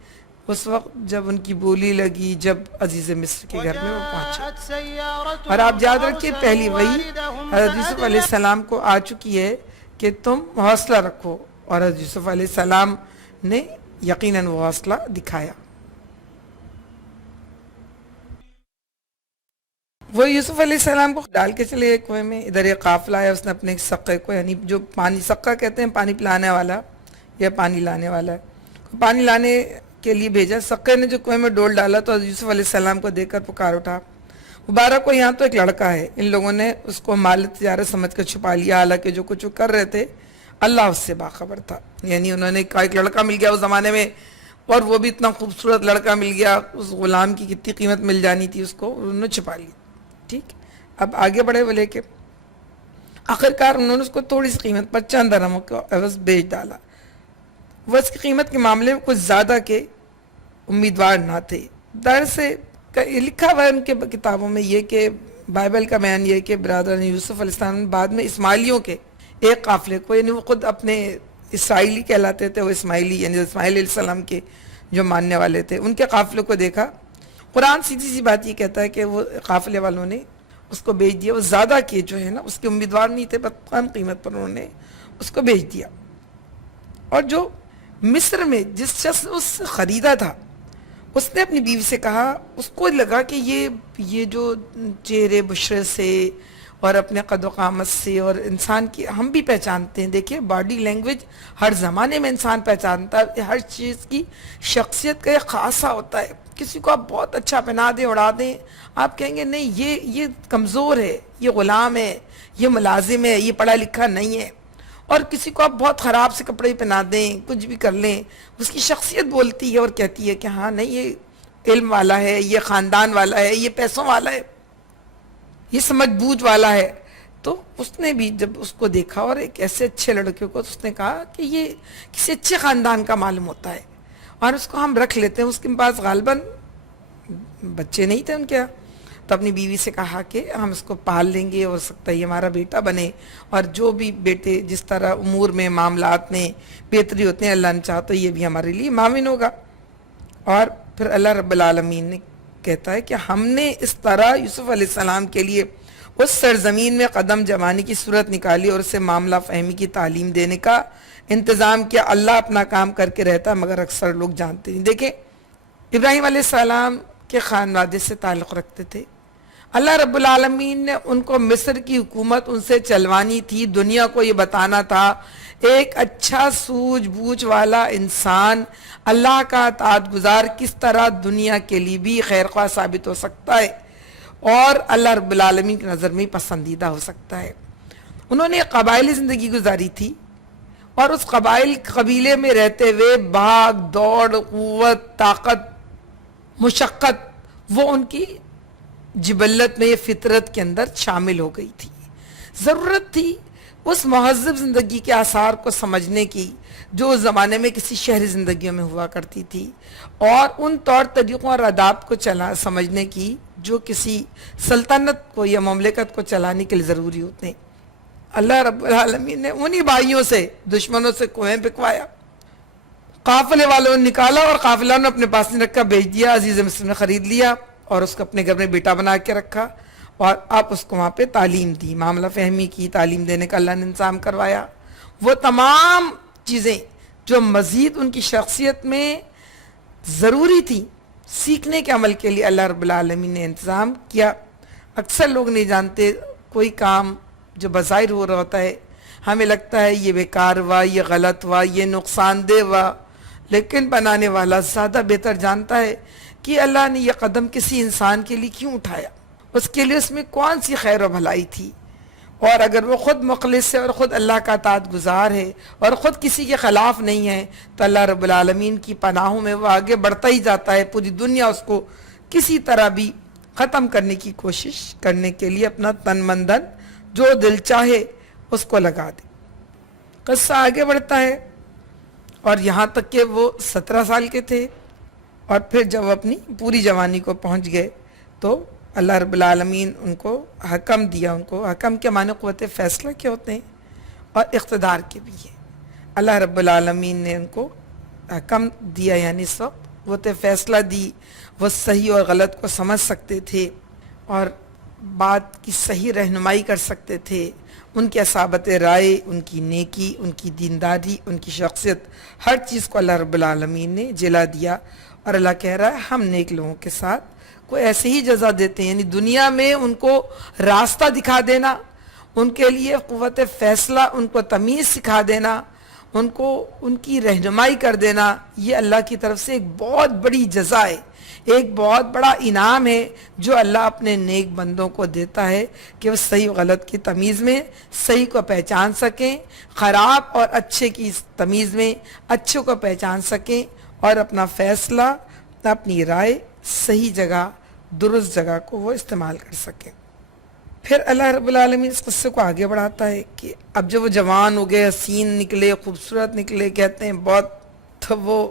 اس وقت جب ان کی بولی لگی، جب عزیز مصر کے گھر میں وہ پہنچے۔ اور آپ یاد رکھیے پہلی وحی حضرت یوسف علیہ السلام کو آ چکی ہے کہ تم حوصلہ رکھو، اور حضرت یوسف علیہ السلام نے یقیناً وہ حوصلہ دکھایا۔ وہ یوسف علیہ السلام کو ڈال کے چلے کنویں میں، ادھر یہ قافلہ آیا، اس نے اپنے سقے کو، یعنی جو پانی، سقا کہتے ہیں پانی پلانے والا یا پانی لانے والا، پانی لانے کے لیے بھیجا۔ سقے نے جو کنویں میں ڈول ڈالا تو یوسف علیہ السلام کو دیکھ کر پکار اٹھا، مبارک کو یہاں تو ایک لڑکا ہے۔ ان لوگوں نے اس کو مال تجارت سمجھ کر چھپا لیا، حالانکہ جو کچھ کر رہے تھے اللہ اس سے باخبر تھا۔ یعنی انہوں نے کہا ایک لڑکا مل گیا اس زمانے میں، اور وہ بھی اتنا خوبصورت لڑکا مل گیا، اس غلام کی کتنی قیمت مل جانی تھی اس کو، انہوں نے چھپا لی۔ ٹھیک، اب آگے بڑھے وہ لے کے، آخرکار انہوں نے اس کو تھوڑی سی قیمت پر چند درہموں کو عوض بیچ ڈالا۔ وہ اس کی قیمت کے معاملے میں کچھ زیادہ کے امیدوار نہ تھے۔ در سے لکھا ہوا ہے ان کے کتابوں میں یہ کہ بائبل کا بیان یہ کہ برادران یوسف علیہ السلام بعد میں اسماعیلیوں کے ایک قافلے کو، یعنی وہ خود اپنے اسرائیلی کہلاتے تھے، وہ اسماعیلی یعنی اسماعیل علیہ السلام کے جو ماننے والے تھے، ان کے قافلے کو دیکھا۔ قرآن سیدھی سی بات یہ کہتا ہے کہ وہ قافلے والوں نے اس کو بیچ دیا، وہ زیادہ کے جو ہے نا اس کے امیدوار نہیں تھے، بس کم قیمت پر انہوں نے اس کو بیچ دیا۔ اور جو مصر میں جس شخص نے اس سے خریدا تھا اس نے اپنی بیوی سے کہا، اس کو لگا کہ یہ جو چہرے بشرے سے اور اپنے قد و قامت سے اور انسان کی ہم بھی پہچانتے ہیں، دیکھیں باڈی لینگویج ہر زمانے میں انسان پہچانتا ہے، ہر چیز کی شخصیت کا ایک خاصہ ہوتا ہے۔ کسی کو آپ بہت اچھا پہنا دیں، اڑا دیں، آپ کہیں گے نہیں یہ کمزور ہے، یہ غلام ہے، یہ ملازم ہے، یہ پڑھا لکھا نہیں ہے۔ اور کسی کو آپ بہت خراب سے کپڑے پہنا دیں، کچھ بھی کر لیں، اس کی شخصیت بولتی ہے اور کہتی ہے کہ ہاں نہیں یہ علم والا ہے، یہ خاندان والا ہے، یہ پیسوں والا ہے، یہ سمجھ بوجھ والا ہے۔ تو اس نے بھی جب اس کو دیکھا اور ایک ایسے اچھے لڑکے کو، تو اس نے کہا کہ یہ کسی اچھے خاندان کا معلوم ہوتا ہے اور اس کو ہم رکھ لیتے ہیں. اس کے پاس غالباً بچے نہیں تھے ان کے، تو اپنی بیوی سے کہا کہ ہم اس کو پال لیں گے، ہو سکتا ہے یہ ہمارا بیٹا بنے، اور جو بھی بیٹے جس طرح امور میں معاملات میں بہتری ہوتے ہیں اللہ نے چاہا تو یہ بھی ہمارے لیے معاون ہوگا. اور پھر اللہ رب العالمین نے کہتا ہے کہ ہم نے اس طرح یوسف علیہ السلام کے لیے اس سرزمین میں قدم جمانے کی صورت نکالی اور اسے معاملہ فہمی کی تعلیم دینے کا انتظام کیا. اللہ اپنا کام کر کے رہتا مگر اکثر لوگ جانتے نہیں. دیکھیں ابراہیم علیہ السلام کے خانوادے سے تعلق رکھتے تھے. اللہ رب العالمین نے ان کو مصر کی حکومت ان سے چلوانی تھی. دنیا کو یہ بتانا تھا ایک اچھا سوجھ بوجھ والا انسان اللہ کا اطاعت گزار کس طرح دنیا کے لیے بھی خیر خواہ ثابت ہو سکتا ہے اور اللہ رب العالمین کی نظر میں پسندیدہ ہو سکتا ہے. انہوں نے قبائلی زندگی گزاری تھی اور اس قبیلے میں رہتے ہوئے بھاگ دوڑ، قوت، طاقت، مشقت وہ ان کی جبلت میں، فطرت کے اندر شامل ہو گئی تھی. ضرورت تھی اس مہذب زندگی کے آثار کو سمجھنے کی جو اس زمانے میں کسی شہری زندگیوں میں ہوا کرتی تھی، اور ان طور طریقوں اور آداب کو سمجھنے کی جو کسی سلطنت کو یا مملکت کو چلانے کے لیے ضروری ہوتے ہیں. اللہ رب العالمین نے انہی بھائیوں سے دشمنوں سے کوہیں بکوایا. قافلے والوں نے نکالا اور قافلہ نے اپنے پاس نہیں رکھا، بھیج دیا. عزیز مصر نے خرید لیا اور اس کو اپنے گھر میں بیٹا بنا کے رکھا اور آپ اس کو وہاں پہ تعلیم دی، معاملہ فہمی کی، تعلیم دینے کا اللہ نے انتظام کروایا. وہ تمام چیزیں جو مزید ان کی شخصیت میں ضروری تھی سیکھنے کے عمل کے لیے اللہ رب العالمین نے انتظام کیا. اکثر لوگ نہیں جانتے کوئی کام جو بظاہر ہو رہا ہوتا ہے ہمیں لگتا ہے یہ بیکار ہوا، یہ غلط ہوا، یہ نقصان دہ ہوا، لیکن بنانے والا زیادہ بہتر جانتا ہے کہ اللہ نے یہ قدم کسی انسان کے لیے کیوں اٹھایا، اس کے لیے اس میں کون سی خیر و بھلائی تھی. اور اگر وہ خود مخلص ہے اور خود اللہ کا اطاعت گزار ہے اور خود کسی کے خلاف نہیں ہے تو اللہ رب العالمین کی پناہوں میں وہ آگے بڑھتا ہی جاتا ہے. پوری دنیا اس کو کسی طرح بھی ختم کرنے کی کوشش کرنے کے لیے اپنا تن من دھن جو دل چاہے اس کو لگا دے. قصہ آگے بڑھتا ہے اور یہاں تک کہ وہ 17 سال کے تھے اور پھر جب اپنی پوری جوانی کو پہنچ گئے تو اللہ رب العالمین ان کو حکم دیا. ان کو حکم کے معنی قوت فیصلہ کے ہوتے ہیں اور اقتدار کے بھی ہیں. اللہ رب العالمین نے ان کو حکم دیا، یعنی اس وقت قوت فیصلہ دی. وہ صحیح اور غلط کو سمجھ سکتے تھے اور بات کی صحیح رہنمائی کر سکتے تھے. ان کی اصابت رائے، ان کی نیکی، ان کی دینداری، ان کی شخصیت، ہر چیز کو اللہ رب العالمین نے جلا دیا. اور اللہ کہہ رہا ہے ہم نیک لوگوں کے ساتھ کو ایسے ہی جزا دیتے ہیں، یعنی دنیا میں ان کو راستہ دکھا دینا، ان کے لیے قوت فیصلہ، ان کو تمیز سکھا دینا، ان کو ان کی رہنمائی کر دینا، یہ اللہ کی طرف سے ایک بہت بڑی جزا ہے، ایک بہت بڑا انعام ہے جو اللہ اپنے نیک بندوں کو دیتا ہے کہ وہ صحیح و غلط کی تمیز میں صحیح کو پہچان سکیں، خراب اور اچھے کی تمیز میں اچھے کو پہچان سکیں اور اپنا فیصلہ، اپنی رائے صحیح جگہ، درست جگہ کو وہ استعمال کر سکیں. پھر اللہ رب العالمین اس قصے کو آگے بڑھاتا ہے کہ اب جب وہ جوان ہو گئے، حسین نکلے، خوبصورت نکلے، کہتے ہیں بہت وہ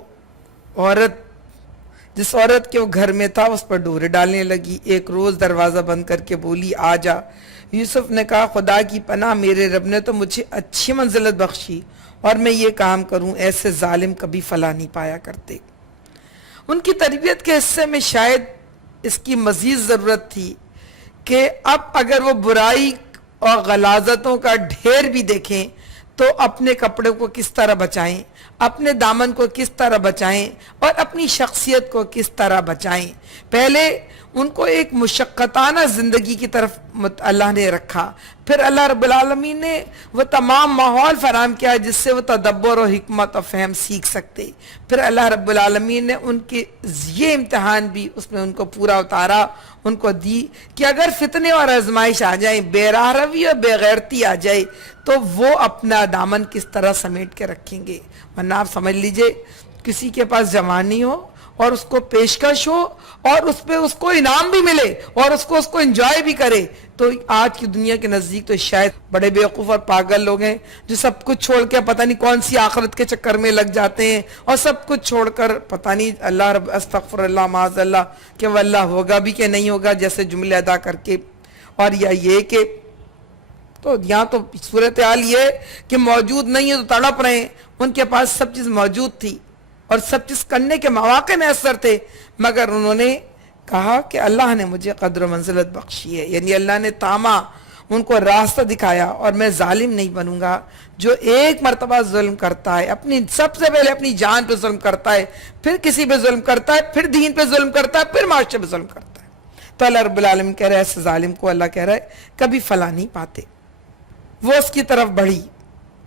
عورت، جس عورت کے وہ گھر میں تھا اس پر ڈورے ڈالنے لگی. ایک روز دروازہ بند کر کے بولی آ جا. یوسف نے کہا خدا کی پناہ، میرے رب نے تو مجھے اچھی منزلت بخشی اور میں یہ کام کروں، ایسے ظالم کبھی فلاح نہیں پایا کرتے. ان کی تربیت کے حصے میں شاید اس کی مزید ضرورت تھی کہ اب اگر وہ برائی اور غلاظتوں کا ڈھیر بھی دیکھیں تو اپنے کپڑے کو کس طرح بچائیں، اپنے دامن کو کس طرح بچائیں اور اپنی شخصیت کو کس طرح بچائیں. پہلے ان کو ایک مشقتانہ زندگی کی طرف اللہ نے رکھا، پھر اللہ رب العالمین نے وہ تمام ماحول فراہم کیا جس سے وہ تدبر و حکمت و فہم سیکھ سکتے. پھر اللہ رب العالمین نے ان کے یہ امتحان بھی اس میں ان کو پورا اتارا، ان کو دی کہ اگر فتنے اور آزمائش آ جائیں، بے راہ روی اور بے غیرتی آ جائے تو وہ اپنا دامن کس طرح سمیٹ کے رکھیں گے. ورنہ آپ سمجھ لیجئے کسی کے پاس جوانی ہو اور اس کو پیشکش ہو اور اس پہ اس کو انعام بھی ملے اور اس کو انجوائے بھی کرے تو آج کی دنیا کے نزدیک تو شاید بڑے بیوقوف اور پاگل لوگ ہیں جو سب کچھ چھوڑ کے پتہ نہیں کون سی آخرت کے چکر میں لگ جاتے ہیں، اور سب کچھ چھوڑ کر پتہ نہیں اللہ رب استغفر اللہ معاذ اللہ کہ وہ اللہ ہوگا بھی کہ نہیں ہوگا جیسے جملے ادا کر کے، اور یا یہ کہ تو یہاں تو صورتحال یہ ہے کہ موجود نہیں ہے تو تڑپ رہے ہیں، ان کے پاس سب چیز موجود تھی اور سب چیز کرنے کے مواقع میسر تھے، مگر انہوں نے کہا کہ اللہ نے مجھے قدر و منزلت بخشی ہے، یعنی اللہ نے تاما ان کو راستہ دکھایا، اور میں ظالم نہیں بنوں گا۔ جو ایک مرتبہ ظلم کرتا ہے، اپنی سب سے پہلے اپنی جان پہ ظلم کرتا ہے، پھر کسی پہ ظلم کرتا ہے، پھر دین پہ ظلم کرتا ہے، پھر معاشرے پہ ظلم کرتا ہے، تو اللہ رب العالمین کہہ رہا ہے ایسے ظالم کو اللہ کہہ رہا ہے کبھی فلاح نہیں پاتے۔ وہ اس کی طرف بڑھی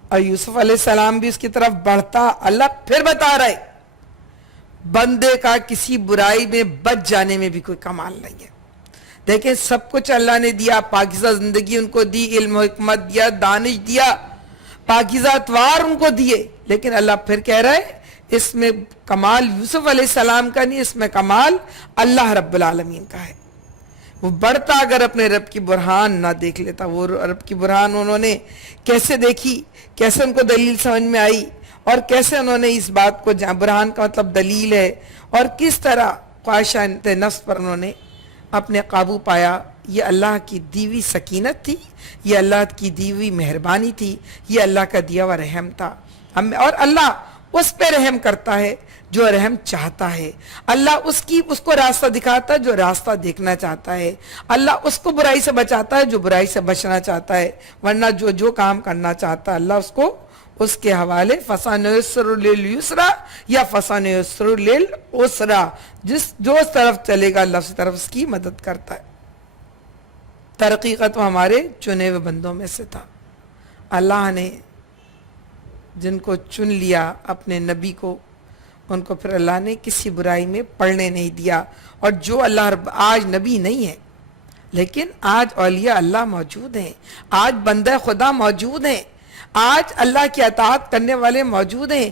اور یوسف علیہ السلام بھی اس کی طرف بڑھتا، اللہ پھر بتا رہا ہے بندے کا کسی برائی میں بچ جانے میں بھی کوئی کمال نہیں ہے۔ دیکھیں سب کچھ اللہ نے دیا، پاکیزہ زندگی ان کو دی، علم و حکمت دیا، دانش دیا، پاکیزہ اتوار ان کو دیے، لیکن اللہ پھر کہہ رہا ہے اس میں کمال یوسف علیہ السلام کا نہیں، اس میں کمال اللہ رب العالمین کا ہے۔ وہ بڑھتا اگر اپنے رب کی برہان نہ دیکھ لیتا، وہ رب کی برہان انہوں نے کیسے دیکھی، کیسے ان کو دلیل سمجھ میں آئی، اور کیسے انہوں نے اس بات کو برہان کا مطلب دلیل ہے، اور کس طرح خواہشات نفس پر انہوں نے اپنے قابو پایا۔ یہ اللہ کی دیوی سکینت تھی، یہ اللہ کی دیوی مہربانی تھی، یہ اللہ کا دیا ہوا رحم تھا ہم، اور اللہ اس پہ رحم کرتا ہے جو رحم چاہتا ہے، اللہ اس کو راستہ دکھاتا ہے جو راستہ دیکھنا چاہتا ہے، اللہ اس کو برائی سے بچاتا ہے جو برائی سے بچنا چاہتا ہے، ورنہ جو کام کرنا چاہتا ہے اللہ اس کو اس کے حوالے فَسَنُيَسِّرُ لِلْيُسْرَى یا فَسَنُيَسِّرُ لِلْعُسْرَى، جو اس طرف چلے گا اللہ اس طرف اس کی مدد کرتا ہے۔ ترقیقت ہمارے چنے ہوئے بندوں میں سے تھا، اللہ نے جن کو چن لیا اپنے نبی کو، ان کو پھر اللہ نے کسی برائی میں پڑنے نہیں دیا، اور جو اللہ آج نبی نہیں ہے لیکن آج اولیاء اللہ موجود ہیں، آج بندہ خدا موجود ہیں، آج اللہ کی اطاعت کرنے والے موجود ہیں،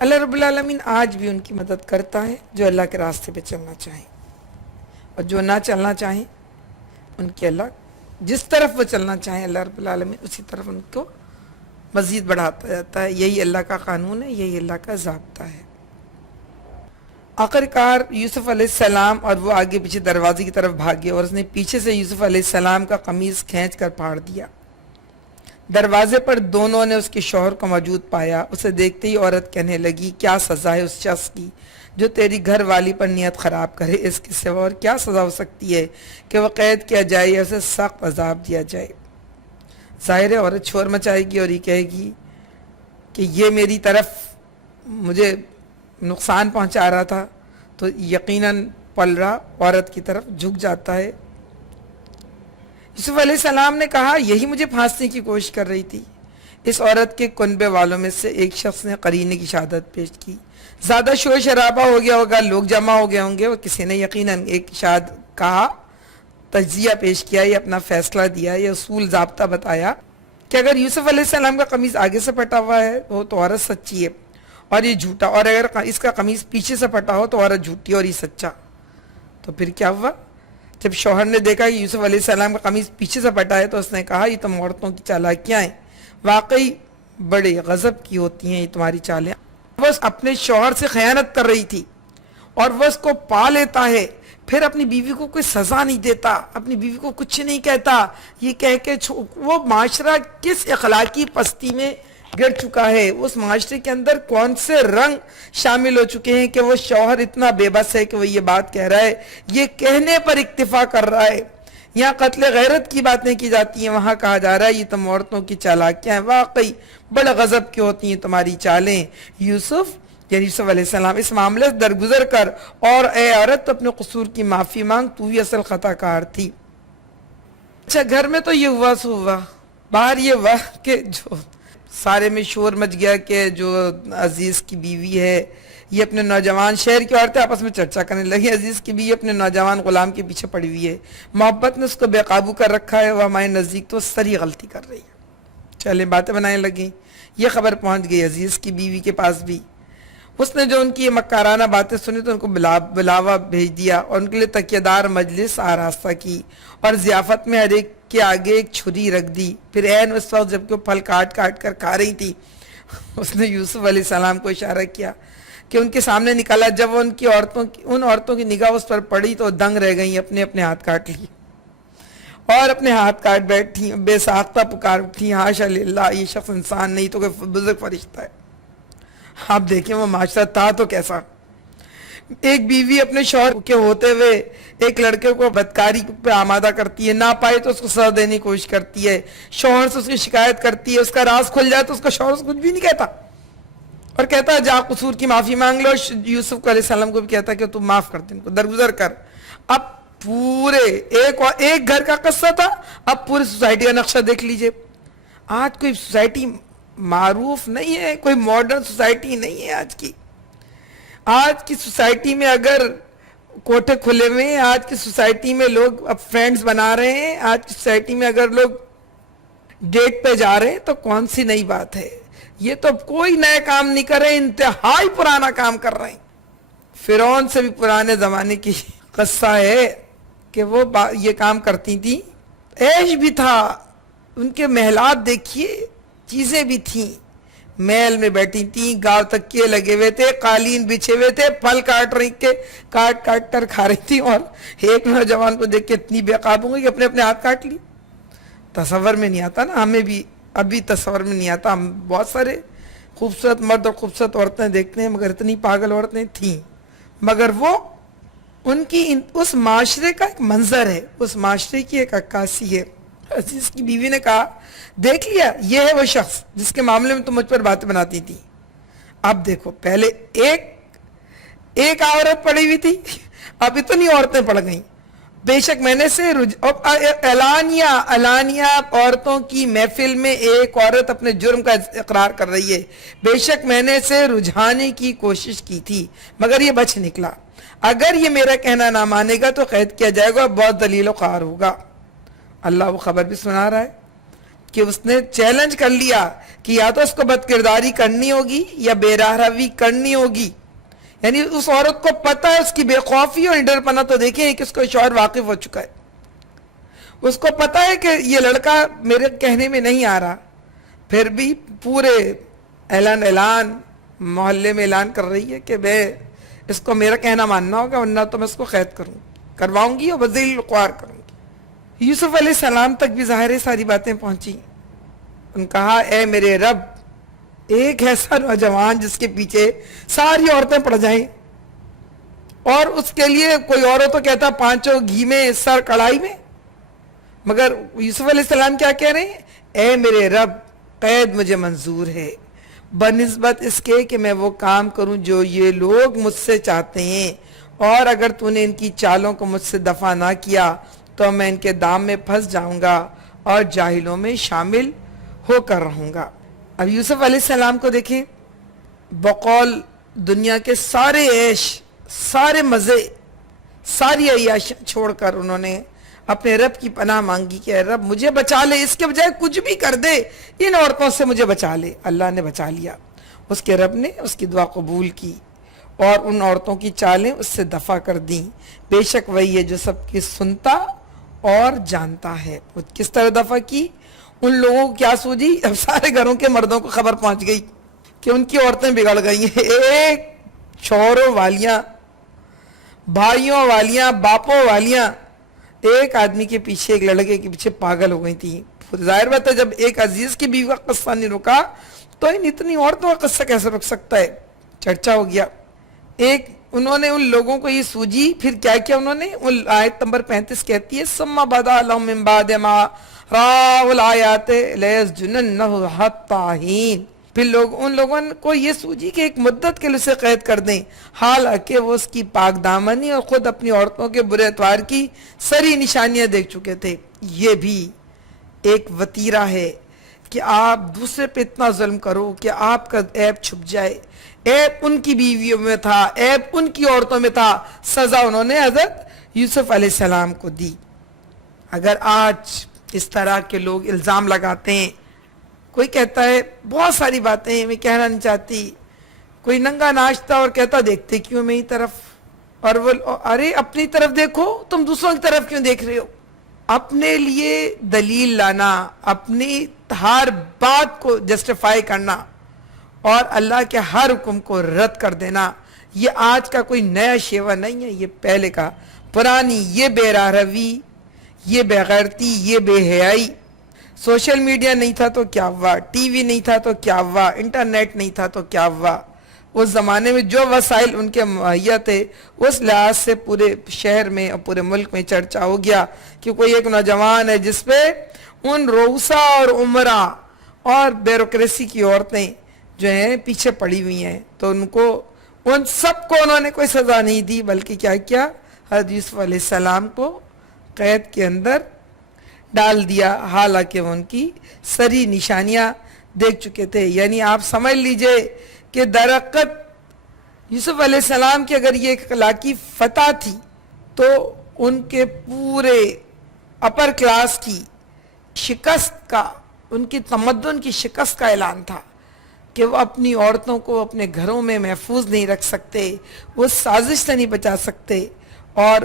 اللہ رب العالمین آج بھی ان کی مدد کرتا ہے جو اللہ کے راستے پہ چلنا چاہیں، اور جو نہ چلنا چاہیں ان کی اللہ جس طرف وہ چلنا چاہیں اللہ رب العالمین اسی طرف ان کو مزید بڑھاتا جاتا ہے۔ یہی اللہ کا قانون ہے، یہی اللہ کا ضابطہ ہے۔ آخرکار یوسف علیہ السلام اور وہ آگے پیچھے دروازے کی طرف بھاگے، اور اس نے پیچھے سے یوسف علیہ السلام کا قمیص کھینچ کر پھاڑ دیا۔ دروازے پر دونوں نے اس کے شوہر کو موجود پایا، اسے دیکھتے ہی عورت کہنے لگی کیا سزا ہے اس شخص کی جو تیری گھر والی پر نیت خراب کرے، اس کے سوا اور کیا سزا ہو سکتی ہے کہ وہ قید کیا جائے یا اسے سخت عذاب دیا جائے۔ ظاہر ہے عورت شور مچائے گی اور یہ کہے گی کہ یہ میری طرف مجھے نقصان پہنچا رہا تھا، تو یقیناً پلڑا عورت کی طرف جھک جاتا ہے۔ یوسف علیہ السلام نے کہا یہی مجھے پھانسنے کی کوشش کر رہی تھی۔ اس عورت کے کنبے والوں میں سے ایک شخص نے قرینے کی شہادت پیش کی، زیادہ شور شرابہ ہو گیا ہوگا، لوگ جمع ہو گئے ہوں گے، وہ کسی نے یقیناً ایک شاہد کہا، تجزیہ پیش کیا، یہ اپنا فیصلہ دیا، یہ اصول ضابطہ بتایا کہ اگر یوسف علیہ السلام کا قمیص آگے سے پھٹا ہوا ہے وہ تو عورت سچی ہے اور یہ جھوٹا، اور اگر اس کا قمیص پیچھے سے پھٹا ہو تو عورت جھوٹی اور یہ سچا۔ تو پھر کیا ہوا؟ جب شوہر نے دیکھا کہ یوسف علیہ السلام کا قمیص پیچھے سے پھٹا ہے تو اس نے کہا یہ تم عورتوں کی چالاکیاں ہیں، واقعی بڑے غضب کی ہوتی ہیں یہ تمہاری چالیں۔ وہ اپنے شوہر سے خیانت کر رہی تھی اور وہ اس کو پا لیتا ہے، پھر اپنی بیوی کو کوئی سزا نہیں دیتا، اپنی بیوی کو کچھ نہیں کہتا، یہ کہہ کے وہ معاشرہ کس اخلاقی پستی میں گر چکا ہے، اس معاشرے کے اندر کون سے رنگ شامل ہو چکے ہیں کہ وہ شوہر اتنا بے بس ہے کہ وہ یہ بات کہہ رہا ہے، یہ کہنے پر اکتفا کر رہا ہے۔ یہاں قتل غیرت کی باتیں کی جاتی ہیں، وہاں کہا جا رہا ہے یہ تم عورتوں کی چالاکیاں ہیں، واقعی بڑے غضب کی ہوتی ہیں تمہاری چالیں۔ یوسف علیہ السلام اس معاملے سے درگزر کر، اور اے عورت تو اپنے قصور کی معافی مانگ، تو ہی اصل خطا کار تھی۔ اچھا گھر میں تو یہ ہوا سو ہوا، باہر یہ ہوا کہ جو سارے میں شور مچ گیا کہ جو عزیز کی بیوی ہے یہ اپنے نوجوان، شہر کی عورتیں آپس میں چرچا کرنے لگی عزیز کی بیوی اپنے نوجوان غلام کے پیچھے پڑی ہوئی ہے، محبت نے اس کو بے قابو کر رکھا ہے، وہ ہمارے نزدیک تو سری غلطی کر رہی ہے۔ چلیں باتیں بنانے لگیں، یہ خبر پہنچ گئی عزیز کی بیوی کے پاس بھی۔ اس نے جو ان کی یہ مکارانہ باتیں سنی تو ان کو بلاوا بھیج دیا اور ان کے لیے تکیہ دار مجلس آراستہ کی اور ضیافت میں ہر ایک کے آگے ایک چھری رکھ دی. پھر عین اس وقت جب کہ وہ پھل کاٹ کاٹ کر کھا رہی تھی اس نے یوسف علیہ السلام کو اشارہ کیا کہ ان کے سامنے نکالا. جب وہ ان عورتوں کی نگاہ اس پر پڑی تو دنگ رہ گئیں, اپنے اپنے ہاتھ کاٹ لی اور اپنے ہاتھ کاٹ بیٹھی, بے ساختہ پکار اٹھی, حاشا للہ یہ شخص انسان نہیں تو کوئی بزرگ فرشتہ ہے. آپ دیکھیں وہ معاشرہ تھا تو کیسا. ایک بیوی اپنے شوہر کے ہوتے ہوئے ایک لڑکے کو بدکاری پہ آمادہ کرتی ہے, نہ پائے تو اس کو سزا دینے کی کوشش کرتی ہے, شوہر سے اس کی شکایت کرتی ہے, اس کا راز کھل جائے تو اس کا شوہر اس کو کچھ بھی نہیں کہتا اور کہتا ہے جا قصور کی معافی مانگ لو. یوسف علیہ السلام کو بھی کہتا ہے کہ تو معاف کر دے, ان کو درگزر کر. اب پورے ایک گھر کا قصہ تھا, اب پوری سوسائٹی کا نقشہ دیکھ لیجئے. آج کوئی سوسائٹی معروف نہیں ہے, کوئی ماڈرن سوسائٹی نہیں ہے آج کی. آج کی سوسائٹی میں اگر کوٹھے کھلے ہوئے ہیں, آج کی سوسائٹی میں لوگ اب فرینڈز بنا رہے ہیں, آج کی سوسائٹی میں اگر لوگ ڈیٹ پہ جا رہے ہیں تو کون سی نئی بات ہے. یہ تو کوئی نیا کام نہیں کر رہے, انتہائی پرانا کام کر رہے ہیں. فرعون سے بھی پرانے زمانے کی قصہ ہے کہ وہ یہ کام کرتی تھی, عیش بھی تھا, ان کے محلات دیکھیے, چیزیں بھی تھیں, محل میں بیٹھی تھیں, گاؤں تکیے لگے ہوئے تھے, قالین بچھے ہوئے تھے, پھل کاٹ کر کھا رہی تھی, اور ایک نوجوان کو دیکھ کے اتنی بے قابو ہوئی کہ اپنے اپنے ہاتھ کاٹ لی. تصور میں نہیں آتا نا, ہمیں بھی ابھی تصور میں نہیں آتا. ہم بہت سارے خوبصورت مرد اور خوبصورت عورتیں دیکھتے ہیں, مگر اتنی پاگل عورتیں تھیں. مگر وہ ان کی اس معاشرے کا ایک منظر ہے, اس معاشرے کی ایک عکاسی ہے. عزیز کی بیوی نے کہا دیکھ لیا, یہ ہے وہ شخص جس کے معاملے میں تم مجھ پر باتیں بناتی تھی. اب دیکھو, پہلے ایک عورت پڑی ہوئی تھی, اب اتنی عورتیں پڑ گئیں. بے شک میں نے سے علانیہ عورتوں کی محفل میں ایک عورت اپنے جرم کا اقرار کر رہی ہے. بے شک میں نے اسے رجھانے کی کوشش کی تھی مگر یہ بچ نکلا. اگر یہ میرا کہنا نہ مانے گا تو قید کیا جائے گا, بہت دلیل و قہر ہوگا. اللہ وہ خبر بھی سنا رہا ہے کہ اس نے چیلنج کر لیا کہ یا تو اس کو بد کرداری کرنی ہوگی یا بے راہ روی کرنی ہوگی. یعنی اس عورت کو پتہ ہے اس کی بے خوفی اور نڈر پنا, تو دیکھیں کہ اس کو شوہر واقف ہو چکا ہے, اس کو پتہ ہے کہ یہ لڑکا میرے کہنے میں نہیں آ رہا, پھر بھی پورے اعلان محلے میں اعلان کر رہی ہے کہ میں اس کو میرا کہنا ماننا ہوگا ورنہ تو میں اس کو قید کرواؤں گی اور وذیل القوار کروں گی. یوسف علیہ السلام تک بھی ظاہر ساری باتیں پہنچی. ان کہا اے میرے رب, ایک ایسا نوجوان جس کے پیچھے ساری عورتیں پڑ جائیں, اور اس کے لیے کوئی اور تو کہتا پانچوں گھی میں سر کڑھائی میں, مگر یوسف علیہ السلام کیا کہہ رہے ہیں, اے میرے رب قید مجھے منظور ہے بنسبت اس کے کہ میں وہ کام کروں جو یہ لوگ مجھ سے چاہتے ہیں, اور اگر تو نے ان کی چالوں کو مجھ سے دفع نہ کیا تو میں ان کے دام میں پھنس جاؤں گا اور جاہلوں میں شامل ہو کر رہوں گا. اب یوسف علیہ السلام کو دیکھیں, بقول دنیا کے سارے عیش, سارے مزے, ساری عیاشیں چھوڑ کر انہوں نے اپنے رب کی پناہ مانگی کہ اے رب مجھے بچا لے, اس کے بجائے کچھ بھی کر دے, ان عورتوں سے مجھے بچا لے. اللہ نے بچا لیا, اس کے رب نے اس کی دعا قبول کی اور ان عورتوں کی چالیں اس سے دفع کر دیں. بے شک وہی ہے جو سب کی سنتا اور جانتا ہے. وہ کس طرح دفع کی, ان لوگوں کو کیا سوجی, اب سارے گھروں کے مردوں کو خبر پہنچ گئی کہ ان کی عورتیں بگڑ گئی ہیں. ایک شوہروں والیاں, بھائیوں والیاں, باپوں والیاں ایک آدمی کے پیچھے, ایک لڑکے کے پیچھے پاگل ہو گئی تھیں. ظاہر بات ہے جب ایک عزیز کی بیوی کا قصہ نہیں رکا تو ان اتنی عورتوں کا قصہ کیسے رک سکتا ہے. چرچا ہو گیا. ایک انہوں نے ان لوگوں کو یہ سوجی, پھر کیا کیا انہوں نے, آیت نمبر 35 کہتی ہے ثم بدا لهم من بعد ما راوا الآیات لیسجننہ حتی حین. پھر ان لوگوں کو یہ سوجی کہ ایک مدت کے لیے اسے قید کر دیں, حالانکہ وہ اس کی پاک دامنی اور خود اپنی عورتوں کے برے اتوار کی سری نشانیاں دیکھ چکے تھے. یہ بھی ایک وتیرہ ہے کہ آپ دوسرے پہ اتنا ظلم کرو کہ آپ کا عیب چھپ جائے. عیب ان کی بیویوں میں تھا, عیب ان کی عورتوں میں تھا, سزا انہوں نے حضرت یوسف علیہ السلام کو دی. اگر آج اس طرح کے لوگ الزام لگاتے ہیں, کوئی کہتا ہے بہت ساری باتیں میں کہنا نہیں چاہتی, کوئی ننگا ناچتا اور کہتا دیکھتے کیوں میری طرف, اور وہ ارے اپنی طرف دیکھو, تم دوسروں کی طرف کیوں دیکھ رہے ہو. اپنے لیے دلیل لانا, اپنی ہر بات کو جسٹیفائی کرنا اور اللہ کے ہر حکم کو رد کر دینا, یہ آج کا کوئی نیا شیوا نہیں ہے, یہ پہلے کا پرانی یہ بے راہ روی, یہ بے غیرتی, یہ بے حیائی. سوشل میڈیا نہیں تھا تو کیا ہوا, ٹی وی نہیں تھا تو کیا ہوا, انٹرنیٹ نہیں تھا تو کیا ہوا. اس زمانے میں جو وسائل ان کے مہیا تھے اس لحاظ سے پورے شہر میں اور پورے ملک میں چرچا ہو گیا کہ کوئی ایک نوجوان ہے جس پہ ان روسا اور عمرہ اور بیوروکریسی کی عورتیں جو ہیں پیچھے پڑی ہوئی ہیں. تو ان سب کو انہوں نے کوئی سزا نہیں دی, بلکہ کیا کیا, حضرت یوسف علیہ السلام کو قید کے اندر ڈال دیا, حالانکہ وہ ان کی سری نشانیاں دیکھ چکے تھے. یعنی آپ سمجھ لیجئے کہ درقت یوسف علیہ السلام کی اگر یہ اخلاقی فتح تھی تو ان کے پورے اپر کلاس کی شکست کا, ان کی تمدن کی شکست کا اعلان تھا کہ وہ اپنی عورتوں کو اپنے گھروں میں محفوظ نہیں رکھ سکتے, وہ سازش سے نہیں بچا سکتے. اور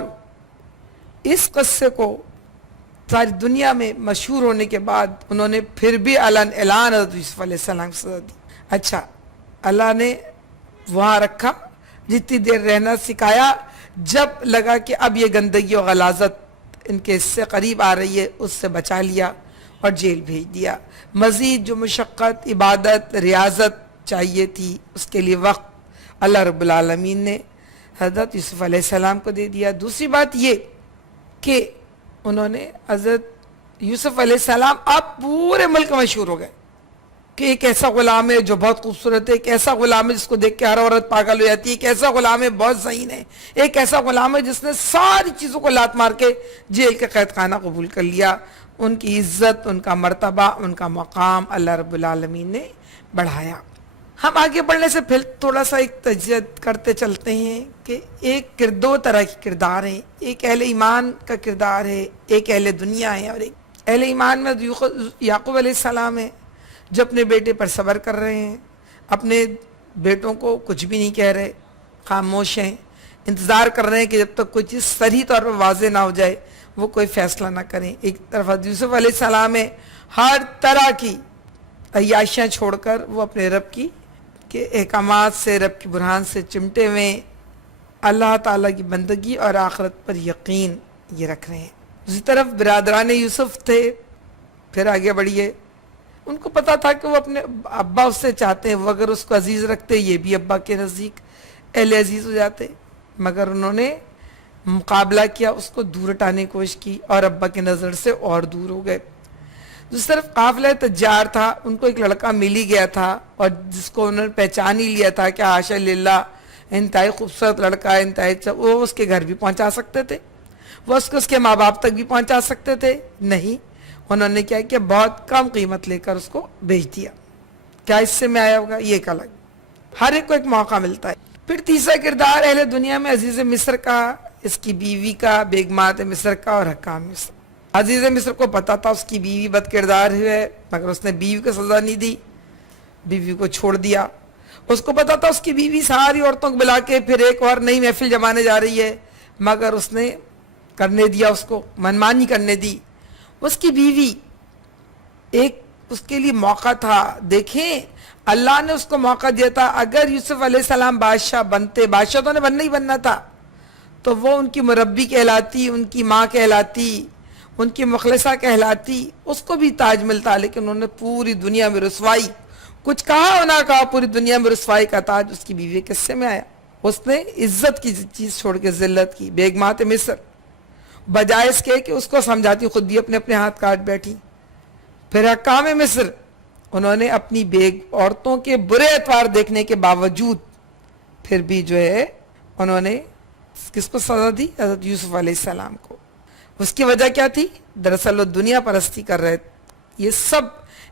اس قصے کو ساری دنیا میں مشہور ہونے کے بعد انہوں نے پھر بھی اعلان حضرت یوسف علیہ السلام کی سزا دی. اچھا, اللہ نے وہاں رکھا, جتنی دیر رہنا سکھایا, جب لگا کہ اب یہ گندگی اور غلاظت ان کے اس سے قریب آ رہی ہے اس سے بچا لیا اور جیل بھیج دیا. مزید جو مشقت, عبادت, ریاضت چاہیے تھی اس کے لیے وقت اللہ رب العالمین نے حضرت یوسف علیہ السلام کو دے دیا. دوسری بات یہ کہ انہوں نے حضرت یوسف علیہ السلام اب پورے ملک میں مشہور ہو گئے کہ ایک ایسا غلام ہے جو بہت خوبصورت ہے, ایک ایسا غلام ہے جس کو دیکھ کے ہر عورت پاگل ہو جاتی ہے, ایک ایسا غلام ہے بہت ذہین ہے, ایک ایسا غلام ہے جس نے ساری چیزوں کو لات مار کے جیل کے قید خانہ قبول کر لیا. ان کی عزت, ان کا مرتبہ, ان کا مقام اللہ رب العالمین نے بڑھایا. ہم آگے بڑھنے سے پھر تھوڑا سا ایک تجزیہ کرتے چلتے ہیں کہ دو طرح کے کردار ہیں, ایک اہل ایمان کا کردار ہے, ایک اہل دنیا ہے. اور ایک اہل ایمان میں یعقوب علیہ السلام ہے جو اپنے بیٹے پر صبر کر رہے ہیں, اپنے بیٹوں کو کچھ بھی نہیں کہہ رہے, خاموش ہیں, انتظار کر رہے ہیں کہ جب تک کوئی چیز صریح طور پر واضح نہ ہو جائے وہ کوئی فیصلہ نہ کریں. ایک طرف یوسف علیہ السلام ہے, ہر طرح کی عیاشیاں چھوڑ کر وہ اپنے رب کی کے احکامات سے, رب کی برہان سے چمٹے ہوئے اللہ تعالیٰ کی بندگی اور آخرت پر یقین یہ رکھ رہے ہیں. دوسری طرف برادران یوسف تھے, پھر آگے بڑھیے, ان کو پتا تھا کہ وہ اپنے ابا اس سے چاہتے ہیں, وہ اگر اس کو عزیز رکھتے یہ بھی ابا کے نزدیک اہل عزیز ہو جاتے, مگر انہوں نے مقابلہ کیا, اس کو دور ہٹانے کی کوشش کی اور ابا کی نظر سے اور دور ہو گئے. دوسری طرف قافلہ تجار تھا, ان کو ایک لڑکا مل ہی گیا تھا اور جس کو انہوں نے پہچان ہی لیا تھا کہ حاشا للہ انتہائی خوبصورت لڑکا ہے, انتہائی وہ اس کے گھر بھی پہنچا سکتے تھے, وہ اس کے ماں باپ تک بھی پہنچا سکتے تھے. نہیں, انہوں نے کیا کہ بہت کم قیمت لے کر اس کو بیچ دیا. کیا اس سے میں آیا ہوگا, یہ ایک الگ, ہر ایک کو ایک موقع ملتا ہے. پھر تیسرا کردار اہل دنیا میں عزیز مصر کا, اس کی بیوی کا, بیگمات مصر کا اور حکام مصر. عزیز مصر کو پتا تھا اس کی بیوی بد کردار ہے, مگر اس نے بیوی کو سزا نہیں دی, بیوی کو چھوڑ دیا. اس کو پتا تھا اس کی بیوی ساری عورتوں کو بلا کے پھر ایک اور نئی محفل جمانے جا رہی ہے, مگر اس نے کرنے دیا, اس کو منمانی کرنے دی. اس کی بیوی ایک اس کے لیے موقع تھا. دیکھیں اللہ نے اس کو موقع دیا تھا, اگر یوسف علیہ السلام بادشاہ بنتے, بادشاہ تو نے بننا ہی بننا تھا, تو وہ ان کی مربی کہلاتی, ان کی ماں کہلاتی, ان کی مخلصہ کہلاتی, اس کو بھی تاج ملتا. لیکن انہوں نے پوری دنیا میں رسوائی, کچھ کہا ہونا کہا, پوری دنیا میں رسوائی کا تاج اس کی بیوی کے حصے میں آیا. اس نے عزت کی چیز چھوڑ کے ذلت کی. بیگمات مصر بجائے اس کے کہ اس کو سمجھاتی, خود بھی اپنے اپنے ہاتھ کاٹ بیٹھی. پھر حکام مصر, انہوں نے اپنی عورتوں کے برے اطوار دیکھنے کے باوجود پھر بھی جو ہے انہوں نے کس کو سزا دی, حضرت یوسف علیہ السلام کو. اس کی وجہ کیا تھی؟ دراصل وہ دنیا پرستی کر رہے تھے. یہ سب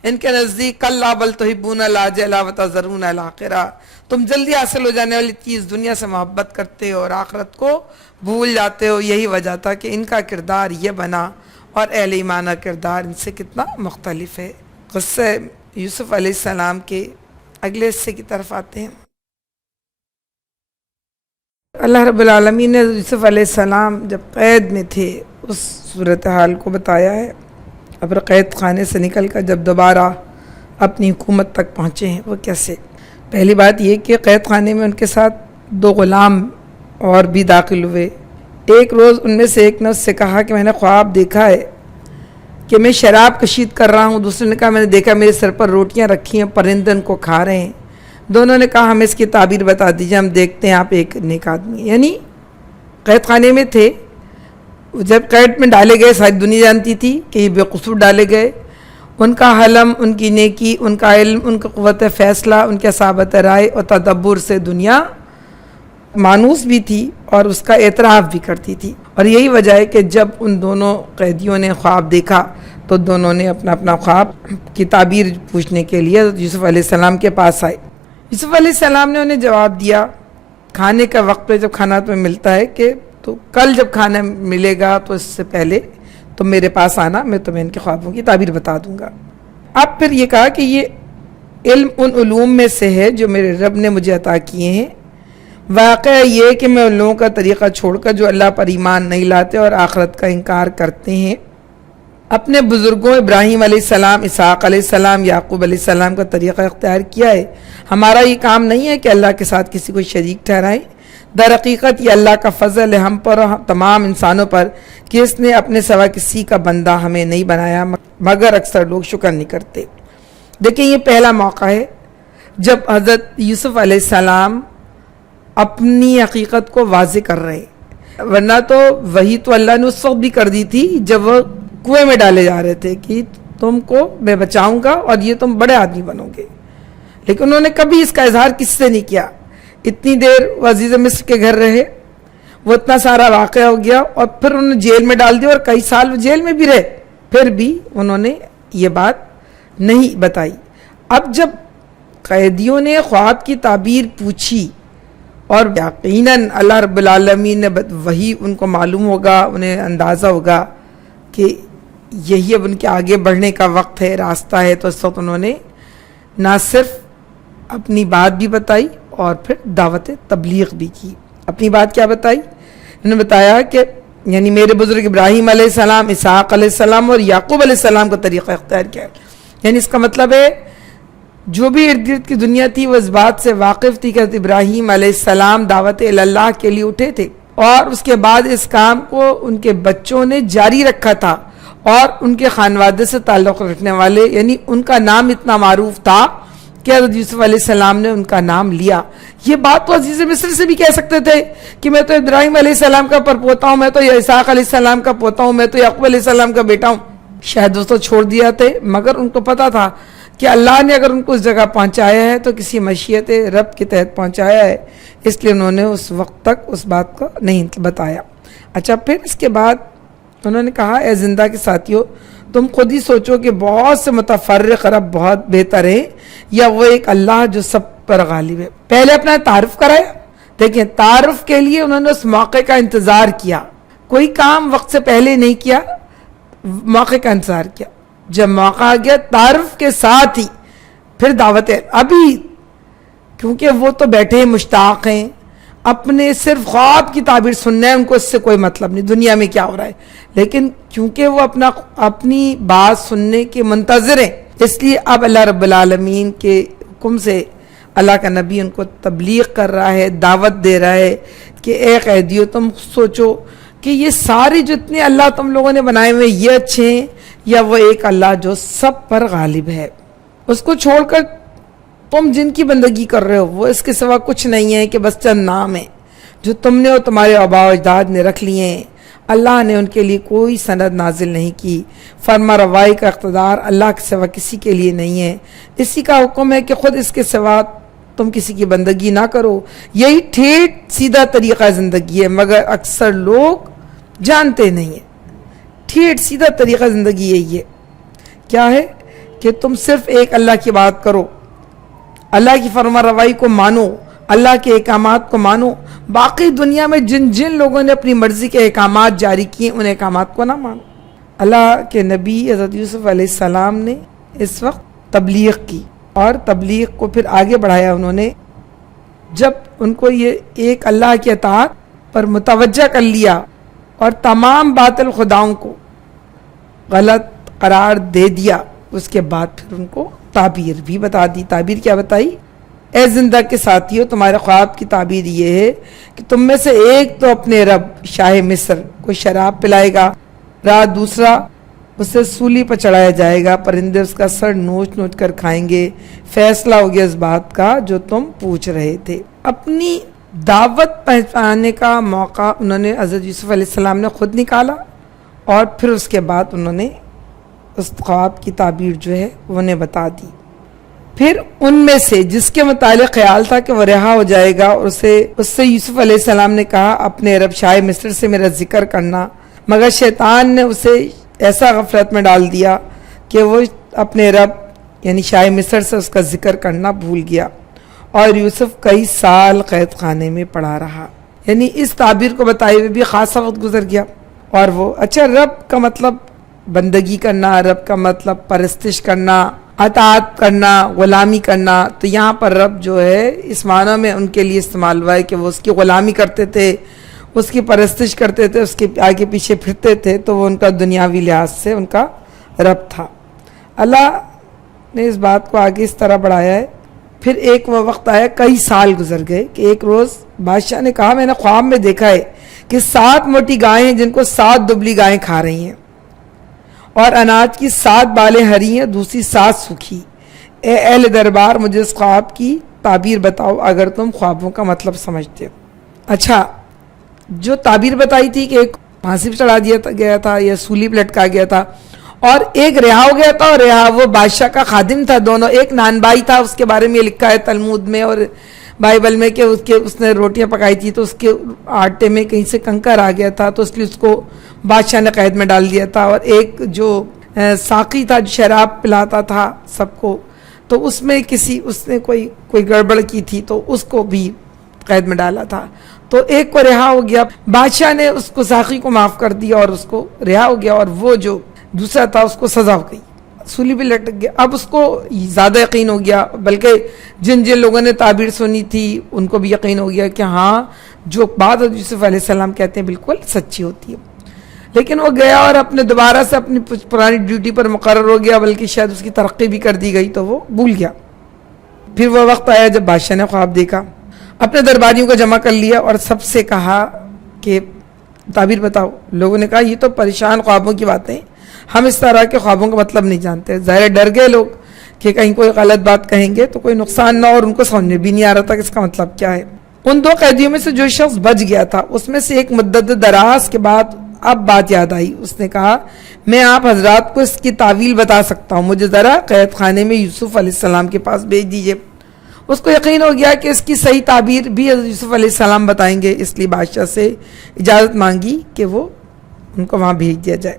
ان کے نزدیک کلا بل تحبون العاجلہ وتذرون الاخرہ, تم جلدی حاصل ہو جانے والی چیز دنیا سے محبت کرتے ہو اور آخرت کو بھول جاتے ہو. یہی وجہ تھا کہ ان کا کردار یہ بنا اور اہل ایمان کا کردار ان سے کتنا مختلف ہے. قصہ یوسف علیہ السلام کے اگلے حصے کی طرف آتے ہیں. اللہ رب العالمین نے یوسف علیہ السلام جب قید میں تھے اس صورتحال کو بتایا ہے. اب قید خانے سے نکل کر جب دوبارہ اپنی حکومت تک پہنچے ہیں وہ کیسے. پہلی بات یہ کہ قید خانے میں ان کے ساتھ 2 غلام اور بھی داخل ہوئے. ایک روز ان میں سے ایک نے اس سے کہا کہ میں نے خواب دیکھا ہے کہ میں شراب کشید کر رہا ہوں. دوسرے نے کہا میں نے دیکھا میرے سر پر روٹیاں رکھی ہیں، پرندے ان کو کھا رہے ہیں. دونوں نے کہا ہمیں اس کی تعبیر بتا دیجیے، ہم دیکھتے ہیں آپ ایک نیک آدمی. یعنی قید خانے میں تھے، جب قید میں ڈالے گئے ساری دنیا جانتی تھی کہ یہ بے قصور ڈالے گئے. ان کا حلم، ان کی نیکی، ان کا علم، ان کا قوت فیصلہ، ان کے صابت رائے اور تدبر سے دنیا مانوس بھی تھی اور اس کا اعتراف بھی کرتی تھی. اور یہی وجہ ہے کہ جب ان دونوں قیدیوں نے خواب دیکھا تو دونوں نے اپنا اپنا خواب کی تعبیر پوچھنے کے لیے یوسف علیہ السلام کے پاس آئے. یوسف علیہ السلام نے انہیں جواب دیا کھانے کا وقت پہ، جب کھانا تمہیں ملتا ہے کہ تو کل جب کھانا ملے گا تو اس سے پہلے تم میرے پاس آنا، میں تمہیں ان کے خوابوں کی تعبیر بتا دوں گا. اب پھر یہ کہا کہ یہ علم ان علوم میں سے ہے جو میرے رب نے مجھے عطا کیے ہیں. واقعہ یہ کہ میں ان لوگوں کا طریقہ چھوڑ کر جو اللہ پر ایمان نہیں لاتے اور آخرت کا انکار کرتے ہیں، اپنے بزرگوں ابراہیم علیہ السلام، اسحاق علیہ السلام، یعقوب علیہ السلام کا طریقہ اختیار کیا ہے. ہمارا یہ کام نہیں ہے کہ اللہ کے ساتھ کسی کو شریک ٹھہرائیں. در حقیقت یہ اللہ کا فضل ہے ہم پر اور تمام انسانوں پر کہ اس نے اپنے سوا کسی کا بندہ ہمیں نہیں بنایا، مگر اکثر لوگ شکر نہیں کرتے. دیکھیں یہ پہلا موقع ہے جب حضرت یوسف علیہ السلام اپنی حقیقت کو واضح کر رہے ہیں، ورنہ تو وہی تو اللہ نے اس وقت بھی کر دی تھی جب وہ کنویں میں ڈالے جا رہے تھے کہ تم کو میں بچاؤں گا اور یہ تم بڑے آدمی بنو گے. لیکن انہوں نے کبھی اس کا اظہار کس سے نہیں کیا. اتنی دیر وہ عزیز مصر کے گھر رہے، وہ اتنا سارا واقعہ ہو گیا اور پھر انہوں نے جیل میں ڈال دیا اور کئی سال وہ جیل میں بھی رہے، پھر بھی انہوں نے یہ بات نہیں بتائی. اب جب قیدیوں نے خواب کی تعبیر پوچھی اور یقیناً اللہ رب العالمین نے وہی ان کو معلوم ہوگا، انہیں اندازہ ہوگا کہ یہی اب ان کے آگے بڑھنے کا وقت ہے، راستہ ہے، تو اس وقت انہوں نے نہ صرف اپنی بات بھی بتائی اور پھر دعوت تبلیغ بھی کی. اپنی بات کیا بتائی؟ انہوں نے بتایا کہ یعنی میرے بزرگ ابراہیم علیہ السلام، اسحاق علیہ السلام اور یعقوب علیہ السلام کا طریقہ اختیار کیا ہے. یعنی اس کا مطلب ہے جو بھی ارد گرد کی دنیا تھی وہ اس بات سے واقف تھی کہ حضرت ابراہیم علیہ السلام دعوت اللہ کے لیے اٹھے تھے اور اس کے بعد اس کام کو ان کے بچوں نے جاری رکھا تھا اور ان کے خانوادے سے تعلق رکھنے والے، یعنی ان کا نام اتنا معروف تھا کہ حضرت یوسف علیہ السلام نے ان کا نام لیا. یہ بات تو عزیز مصر سے بھی کہہ سکتے تھے کہ میں تو ابراہیم علیہ السلام کا پرپوتا ہوں، میں تو اسحاق علیہ السلام کا پوتا ہوں، میں تو یعقوب علیہ السلام کا بیٹا ہوں. شاید دوستوں چھوڑ دیا تھے، مگر ان کو پتا تھا کہ اللہ نے اگر ان کو اس جگہ پہنچایا ہے تو کسی مشیت رب کے تحت پہنچایا ہے، اس لیے انہوں نے اس وقت تک اس بات کو نہیں بتایا. اچھا پھر اس کے بعد انہوں نے کہا اے زندہ کے ساتھیوں، تم خود ہی سوچو کہ بہت سے متفرق رب بہت بہتر ہے یا وہ ایک اللہ جو سب پر غالب ہے. پہلے اپنا تعارف کرایا. دیکھیں تعارف کے لیے انہوں نے اس موقع کا انتظار کیا، کوئی کام وقت سے پہلے نہیں کیا، موقع کا انتظار کیا. جب موقع آ گیا تعارف کے ساتھ ہی پھر دعوت ہے. ابھی کیونکہ وہ تو بیٹھے مشتاق ہیں، اپنے صرف خواب کی تعبیر سننا ہے، ان کو اس سے کوئی مطلب نہیں دنیا میں کیا ہو رہا ہے، لیکن کیونکہ وہ اپنی بات سننے کے منتظر ہیں، اس لیے اب اللہ رب العالمین کے حکم سے اللہ کا نبی ان کو تبلیغ کر رہا ہے، دعوت دے رہا ہے کہ اے قیدیو تم سوچو کہ یہ سارے جتنے اللہ تم لوگوں نے بنائے ہوئے یہ اچھے ہیں یا وہ ایک اللہ جو سب پر غالب ہے. اس کو چھوڑ کر تم جن کی بندگی کر رہے ہو وہ اس کے سوا کچھ نہیں ہے کہ بس چند نام ہیں جو تم نے اور تمہارے آباء و اجداد نے رکھ لیے ہیں. اللہ نے ان کے لیے کوئی سند نازل نہیں کی. فرما روائی کا اقتدار اللہ کے سوا کسی کے لیے نہیں ہے. اسی کا حکم ہے کہ خود اس کے سوا تم کسی کی بندگی نہ کرو. یہی ٹھیک سیدھا طریقہ زندگی ہے، مگر اکثر لوگ جانتے نہیں ہیں. ٹھیک سیدھا طریقہ زندگی یہی ہے. کیا ہے کہ تم صرف ایک اللہ کی بات کرو، اللہ کی فرما روائی کو مانو، اللہ کے احکامات کو مانو. باقی دنیا میں جن جن لوگوں نے اپنی مرضی کے احکامات جاری کیے ان احکامات کو نہ مانو. اللہ کے نبی حضرت یوسف علیہ السلام نے اس وقت تبلیغ کی اور تبلیغ کو پھر آگے بڑھایا. انہوں نے جب ان کو یہ ایک اللہ کی اطاعت پر متوجہ کر لیا اور تمام باطل خداؤں کو غلط قرار دے دیا، اس کے بعد پھر ان کو تعبیر بھی بتا دی۔ تعبیر کیا بتائی؟ اے زندہ کے ساتھیوں، تمہارے خواب کی تعبیر یہ ہے کہ تم میں سے ایک تو اپنے رب شاہ مصر کو شراب پلائے گا، رات دوسرا اسے سولی پر چڑھایا جائے گا، پرندے اس کا سر نوچ نوچ کر کھائیں گے۔ فیصلہ ہو گیا اس بات کا جو تم پوچھ رہے تھے۔ اپنی دعوت پہنچانے کا موقع انہوں نے حضرت یوسف علیہ السلام نے خود نکالا، اور پھر اس کے بعد انہوں نے اس خواب کی تعبیر جو ہے وہ انہیں بتا دی۔ پھر ان میں سے جس کے متعلق خیال تھا کہ وہ رہا ہو جائے گا، اور اس سے یوسف علیہ السلام نے کہا اپنے رب شاہ مصر سے میرا ذکر کرنا، مگر شیطان نے اسے ایسا غفلت میں ڈال دیا کہ وہ اپنے رب یعنی شاہ مصر سے اس کا ذکر کرنا بھول گیا، اور یوسف کئی سال قید خانے میں پڑا رہا۔ یعنی اس تعبیر کو بتائے ہوئے بھی خاصا وقت گزر گیا، اور وہ اچھا رب کا مطلب بندگی کرنا، رب کا مطلب پرستش کرنا، اطاعت کرنا، غلامی کرنا، تو یہاں پر رب جو ہے اس معنی میں ان کے لیے استعمال ہوا ہے کہ وہ اس کی غلامی کرتے تھے، اس کی پرستش کرتے تھے، اس کے آگے پیچھے پھرتے تھے، تو وہ ان کا دنیاوی لحاظ سے ان کا رب تھا۔ اللہ نے اس بات کو آگے اس طرح بڑھایا ہے۔ پھر ایک وہ وقت آیا، کئی سال گزر گئے کہ ایک روز بادشاہ نے کہا میں نے خواب میں دیکھا ہے کہ 7 موٹی گائیں ہیں جن کو 7 دبلی گائیں کھا رہی ہیں، اور اناج کی 7 بالیں ہری ہیں، دوسری 7 سوکھی۔ اے اہل دربار، مجھے اس خواب کی تعبیر بتاؤ اگر تم خوابوں کا مطلب سمجھتے ہو۔ اچھا، جو تعبیر بتائی تھی کہ ایک پھانسی پہ چڑھا دیا گیا تھا یا سولی پہ لٹکا گیا تھا، اور ایک رہا ہو گیا تھا، اور رہا وہ بادشاہ کا خادم تھا، دونوں ایک نان بائی تھا، اس کے بارے میں یہ لکھا ہے تلمود میں اور بائبل میں کہ اس نے روٹیاں پکائی تھی تو اس کے آٹے میں کہیں سے کنکر آ گیا تھا، تو اس لیے اس کو بادشاہ نے قید میں ڈال دیا تھا۔ اور ایک جو ساقی تھا جو شراب پلاتا تھا سب کو، تو اس نے کوئی گڑبڑ کی تھی تو اس کو بھی قید میں ڈالا تھا، تو ایک کو رہا ہو گیا، بادشاہ نے اس کو ساقی کو معاف کر دیا اور اس کو رہا ہو گیا، اور وہ جو دوسرا تھا اس کو سزا ہو گئی، سولی پہ لٹک گیا۔ اب اس کو زیادہ یقین ہو گیا، بلکہ جن لوگوں نے تعبیر سنی تھی ان کو بھی یقین ہو گیا کہ ہاں جو بات یوسف علیہ السلام کہتے ہیں بالکل سچی ہوتی ہے۔ لیکن وہ گیا اور دوبارہ سے اپنی پرانی ڈیوٹی پر مقرر ہو گیا، بلکہ شاید اس کی ترقی بھی کر دی گئی تو وہ بھول گیا۔ پھر وہ وقت آیا جب بادشاہ نے خواب دیکھا، اپنے درباریوں کو جمع کر لیا اور سب سے کہا کہ تعبیر بتاؤ۔ لوگوں نے کہا یہ تو پریشان خوابوں کی باتیں، ہم اس طرح کے خوابوں کا مطلب نہیں جانتے۔ ظاہر ڈر گئے لوگ کہ کہیں کوئی غلط بات کہیں گے تو کوئی نقصان نہ ہو، اور ان کو سمجھ میں بھی نہیں آ رہا تھا کہ اس کا مطلب کیا ہے۔ ان 2 قیدیوں میں سے جو شخص بچ گیا تھا اس میں سے ایک مدت دراز کے بعد اب بات یاد آئی، اس نے کہا میں آپ حضرات کو اس کی تعویل بتا سکتا ہوں، مجھے ذرا قید خانے میں یوسف علیہ السلام کے پاس بھیج دیجئے۔ اس کو یقین ہو گیا کہ اس کی صحیح تعبیر بھی حضرت یوسف علیہ السلام بتائیں گے، اس لیے بادشاہ سے اجازت مانگی کہ وہ ان کو وہاں بھیج دیا جائے۔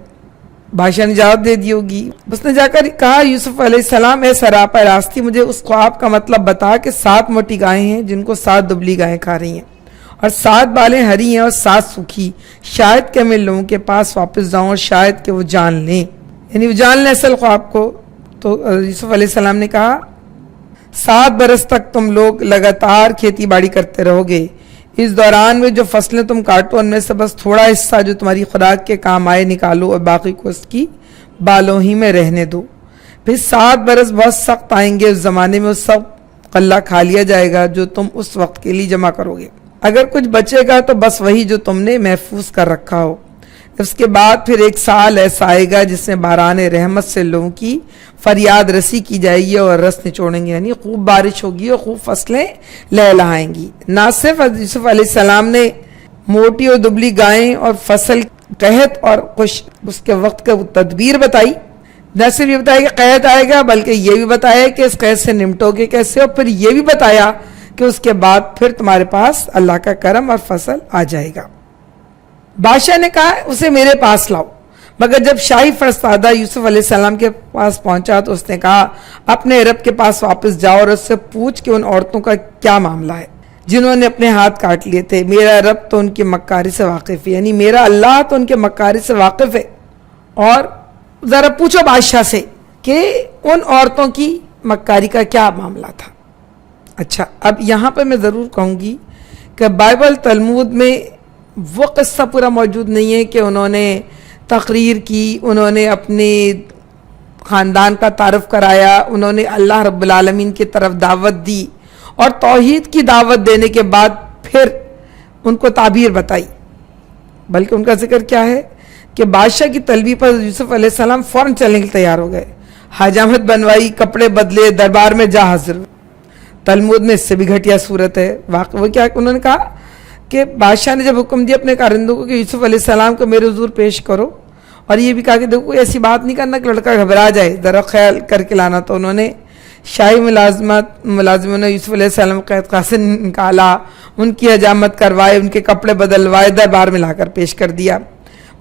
بادشاہ نے اجازت دے دی ہوگی۔ اس نے جا کر کہا یوسف علیہ السلام اے سراپا راستی، مجھے اس خواب کا مطلب بتا کہ 7 موٹی گائیں ہیں جن کو 7 دبلی گائیں کھا رہی ہیں، اور 7 بالیں ہری ہیں اور 7 سوکھی، شاید کہ میں لوگوں کے پاس واپس جاؤں اور شاید کہ وہ جان لیں، یعنی وہ جان لیں اصل خواب کو۔ تو یوسف علیہ السلام نے کہا 7 برس تک تم لوگ لگاتار کھیتی باڑی کرتے رہو گے، اس دوران میں جو فصلیں تم کاٹو ان میں سے بس تھوڑا حصہ جو تمہاری خوراک کے کام آئے نکالو، اور باقی کو اس کی بالوں ہی میں رہنے دو۔ پھر 7 برس بہت سخت آئیں گے، اس زمانے میں سب غلہ کھا لیا جائے گا جو تم اس وقت کے لیے جمع کرو گے، اگر کچھ بچے گا تو بس وہی جو تم نے محفوظ کر رکھا ہو۔ اس کے بعد پھر 1 سال ایسا آئے گا جس میں باران رحمت سے لوگوں کی فریاد رسی کی جائے گی اور رس نچوڑیں گے، یعنی خوب بارش ہوگی اور خوب فصلیں لہلہائیں گی۔ نہ صرف یوسف علیہ السلام نے موٹی اور دبلی گائیں اور فصل قحط اور اس کے وقت کا تدبیر بتائی، نہ صرف یہ بتایا کہ قحط آئے گا بلکہ یہ بھی بتایا کہ اس قحط سے نمٹو گے کیسے، اور پھر یہ بھی بتایا کہ اس کے بعد پھر تمہارے پاس اللہ کا کرم اور فصل آ جائے گا۔ بادشاہ نے کہا اسے میرے پاس لاؤ، مگر جب شاہی فرستادہ یوسف علیہ السلام کے پاس پہنچا تو اس نے کہا اپنے رب کے پاس واپس جاؤ اور اس سے پوچھ کہ ان عورتوں کا کیا معاملہ ہے جنہوں نے اپنے ہاتھ کاٹ لیے تھے، میرا رب تو ان کی مکاری سے واقف ہے، یعنی میرا اللہ تو ان کے مکاری سے واقف ہے، اور ذرا پوچھو بادشاہ سے کہ ان عورتوں کی مکاری کا کیا معاملہ تھا۔ اچھا، اب یہاں پہ میں ضرور کہوں گی کہ بائبل تلمود میں وہ قصہ پورا موجود نہیں ہے کہ انہوں نے تقریر کی، انہوں نے اپنے خاندان کا تعارف کرایا، انہوں نے اللہ رب العالمین کی طرف دعوت دی اور توحید کی دعوت دینے کے بعد پھر ان کو تعبیر بتائی، بلکہ ان کا ذکر کیا ہے کہ بادشاہ کی طلبی پر یوسف علیہ السلام فوراً چلنے کے لیے تیار ہو گئے، حجامت بنوائی، کپڑے بدلے، دربار میں جا حاضر ہوئے۔ تلمود میں اس سے بھی گھٹیا صورت ہے۔ واقعہ وہ کیا انہوں نے کہا کہ بادشاہ نے جب حکم دیا اپنے کارندوں کو کہ یوسف علیہ السلام کو میرے حضور پیش کرو، اور یہ بھی کہا کہ دیکھو کوئی ایسی بات نہیں کرنا کہ لڑکا گھبرا جائے، ذرا خیال کر کے لانا، تو انہوں نے شاہی ملازموں نے یوسف علیہ السلام قید خانے سے نکالا، ان کی حجامت کروائے، ان کے کپڑے بدلوائے، دربار میں لا کر پیش کر دیا۔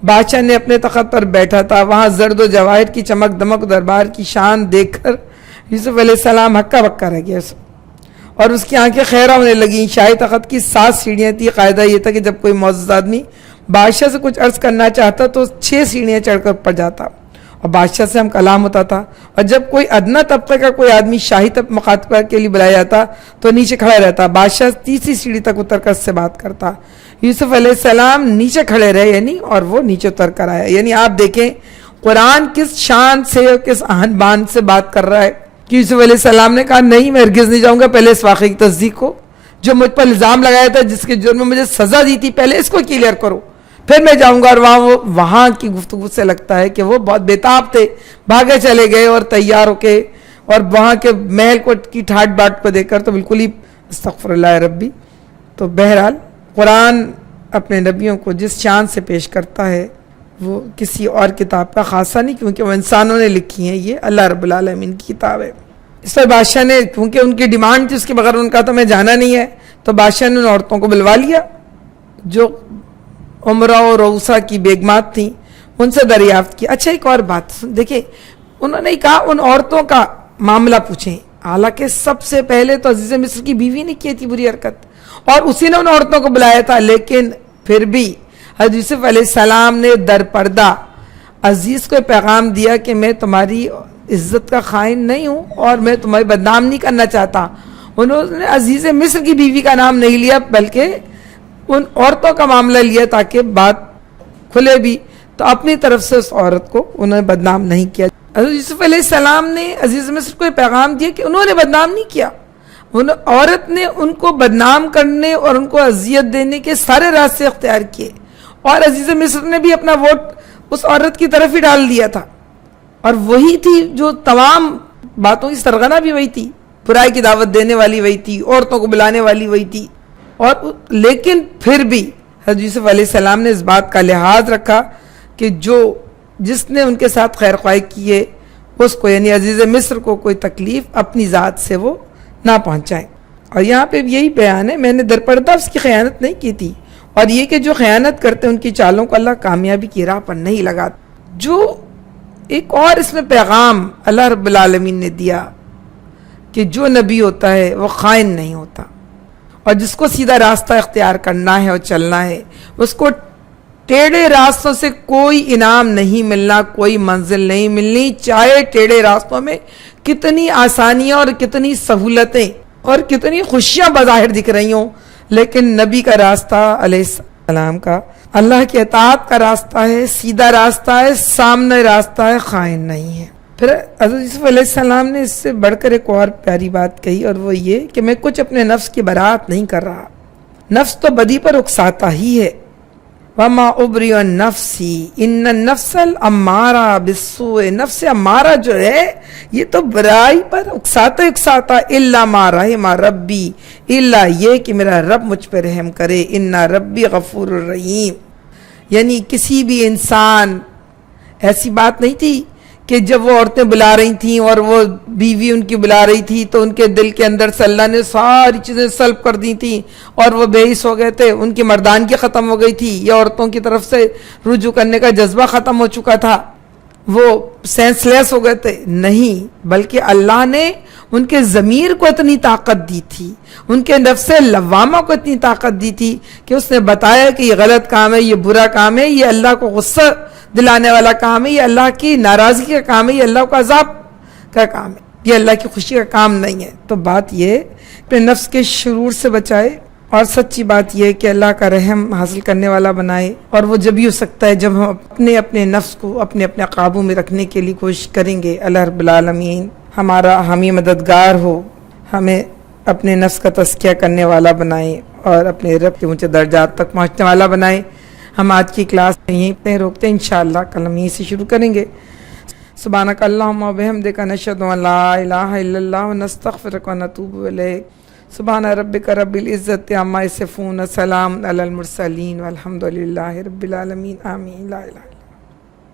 بادشاہ نے اپنے تخت پر بیٹھا تھا، وہاں زرد و جواہر کی چمک دمک، دربار کی شان دیکھ کر یوسف علیہ السلام ہکا بکا رہ گیا اور اس کی آنکھیں خیرہ ہونے لگیں۔ شاہی تخت کی 7 سیڑھیاں تھی۔ قاعدہ یہ تھا کہ جب کوئی معزز آدمی بادشاہ سے کچھ عرض کرنا چاہتا تو 6 سیڑھیاں چڑھ کر اوپر جاتا اور بادشاہ سے ہم کلام ہوتا تھا، اور جب کوئی ادنا طبقے کا کوئی آدمی شاہی مخاطبہ کے لیے بلایا جاتا تو نیچے کھڑا رہتا، بادشاہ 3ری سیڑھی تک اتر کر اس سے بات کرتا۔ یوسف علیہ السلام نیچے کھڑے رہے، یعنی اور وہ نیچے اتر کر آیا۔ یعنی آپ دیکھیں قرآن کس شان سے اور کس آہن بان سے بات کر رہا ہے کہ یوسف علیہ السلام نے کہا نہیں میں ہرگز نہیں جاؤں گا، پہلے اس واقعے کی تصدیق ہو، جو مجھ پر الزام لگایا تھا، جس کے جرم میں مجھے سزا دی تھی، پہلے اس کو کلیئر کرو، پھر میں جاؤں گا۔ اور وہاں کی گفتگو سے لگتا ہے کہ وہ بہت بےتاب تھے، بھاگے چلے گئے اور تیار ہو کے، اور وہاں کے محل کی ٹھاٹ باٹ کو دیکھ کر تو بالکل ہی استغفر اللہ ربی۔ تو بہرحال قرآن اپنے نبیوں کو جس شان سے پیش کرتا ہے وہ کسی اور کتاب کا خاصہ نہیں، کیونکہ وہ انسانوں نے لکھی ہیں، یہ اللہ رب العالمین کی کتاب ہے۔ اس پر بادشاہ نے، کیونکہ ان کی ڈیمانڈ تھی، اس کے بغیر ان کا تو میں جانا نہیں ہے، تو بادشاہ نے ان عورتوں کو بلوا لیا جو عمرہ و روسا کی بیگمات تھیں، ان سے دریافت کی۔ اچھا ایک اور بات دیکھیں، انہوں نے کہا ان عورتوں کا معاملہ پوچھیں، حالانکہ سب سے پہلے تو عزیز مصر کی بیوی نے کی تھی بری حرکت، اور اسی نے ان عورتوں کو بلایا تھا، لیکن پھر بھی حضرت یوسف علیہ السلام نے در پردہ عزیز کو پیغام دیا کہ میں تمہاری عزت کا خائن نہیں ہوں اور میں تمہیں بدنام نہیں کرنا چاہتا۔ انہوں نے عزیز مصر کی بیوی کا نام نہیں لیا، بلکہ ان عورتوں کا معاملہ لیا تاکہ بات کھلے بھی، تو اپنی طرف سے اس عورت کو انہوں نے بدنام نہیں کیا۔ حضرت یوسف علیہ السلام نے عزیز مصر کو یہ پیغام دیا کہ انہوں نے بدنام نہیں کیا، عورت نے ان کو بدنام کرنے اور ان کو اذیت دینے کے سارے راستے اختیار کیے، اور عزیز مصر نے بھی اپنا ووٹ اس عورت کی طرف ہی ڈال دیا تھا، اور وہی تھی جو تمام باتوں کی سرغنہ بھی وہی تھی، برائی کی دعوت دینے والی وہی تھی، عورتوں کو بلانے والی وہی تھی، اور لیکن پھر بھی حضرت یوسف علیہ السلام نے اس بات کا لحاظ رکھا کہ جس نے ان کے ساتھ خیر خواہی کی ہے اس کو، یعنی عزیز مصر کو، کوئی تکلیف اپنی ذات سے وہ نہ پہنچائیں۔ اور یہاں پہ یہی بیان ہے، میں نے درپردہ اس کی خیانت نہیں کی تھی، اور یہ کہ جو خیانت کرتے ان کی چالوں کو اللہ کامیابی کی راہ پر نہیں لگاتا۔ جو ایک اور اس میں پیغام اللہ رب العالمین نے دیا کہ جو نبی ہوتا ہے وہ خائن نہیں ہوتا، اور جس کو سیدھا راستہ اختیار کرنا ہے اور چلنا ہے، اس کو ٹیڑھے راستوں سے کوئی انعام نہیں ملنا، کوئی منزل نہیں ملنی، چاہے ٹیڑھے راستوں میں کتنی آسانیاں اور کتنی سہولتیں اور کتنی خوشیاں بظاہر دکھ رہی ہوں، لیکن نبی کا راستہ علیہ السلام کا اللہ کی اطاعت کا راستہ ہے، سیدھا راستہ ہے، سامنے راستہ ہے، خائن نہیں ہے۔ پھر حضرت یوسف علیہ السلام نے اس سے بڑھ کر ایک اور پیاری بات کہی، اور وہ یہ کہ میں کچھ اپنے نفس کی برات نہیں کر رہا، نفس تو بدی پر اکساتا ہی ہے، وما ابری نفسی ان النفس الامارہ بالسوء، نفس امارہ جو ہے یہ تو برائی پر اکساتا الا ما رحم ربی، الا یہ کہ میرا رب مجھ پہ رحم کرے، ان ربی غفور الرحیم۔ یعنی کسی بھی انسان، ایسی بات نہیں تھی کہ جب وہ عورتیں بلا رہی تھیں اور وہ بیوی ان کی بلا رہی تھی تو ان کے دل کے اندر سے اللہ نے ساری چیزیں سلب کر دی تھیں اور وہ بے حس ہو گئے تھے، ان کی مردانگی ختم ہو گئی تھی، یا عورتوں کی طرف سے رجوع کرنے کا جذبہ ختم ہو چکا تھا، وہ سینس لیس ہو گئے تھے۔ نہیں، بلکہ اللہ نے ان کے ضمیر کو اتنی طاقت دی تھی، ان کے نفس لوامہ کو اتنی طاقت دی تھی کہ اس نے بتایا کہ یہ غلط کام ہے، یہ برا کام ہے، یہ اللہ کو غصہ دلانے والا کام ہے، یہ اللہ کی ناراضگی کا کام ہے، یہ اللہ کا عذاب کا کام ہے، یہ اللہ کی خوشی کا کام نہیں ہے۔ تو بات یہ اپنے نفس کے شرور سے بچائے اور سچی بات یہ ہے کہ اللہ کا رحم حاصل کرنے والا بنائے، اور وہ جب ہی ہو سکتا ہے جب ہم اپنے نفس کو اپنے قابو میں رکھنے کے لیے کوشش کریں گے۔ اللہ رب العالمین ہمارا حامی مددگار ہو، ہمیں اپنے نفس کا تزکیہ کرنے والا بنائے اور اپنے رب کے اونچے درجات تک پہنچنے والا بنائے۔ ہم آج کی کلاس یہیں پہ روکتے ہیں، انشاءاللہ کل ہم یہیں سے شروع کریں گے۔ سبحانک اللہم و بحمدک نشہد ان لا الہ الا اللہ ونستغفرک ونتوب الیک۔ سبحان ربک رب العزت عما یصفون، سلام علی المرسلین والحمد للہ رب العالمین، آمین، لا الہ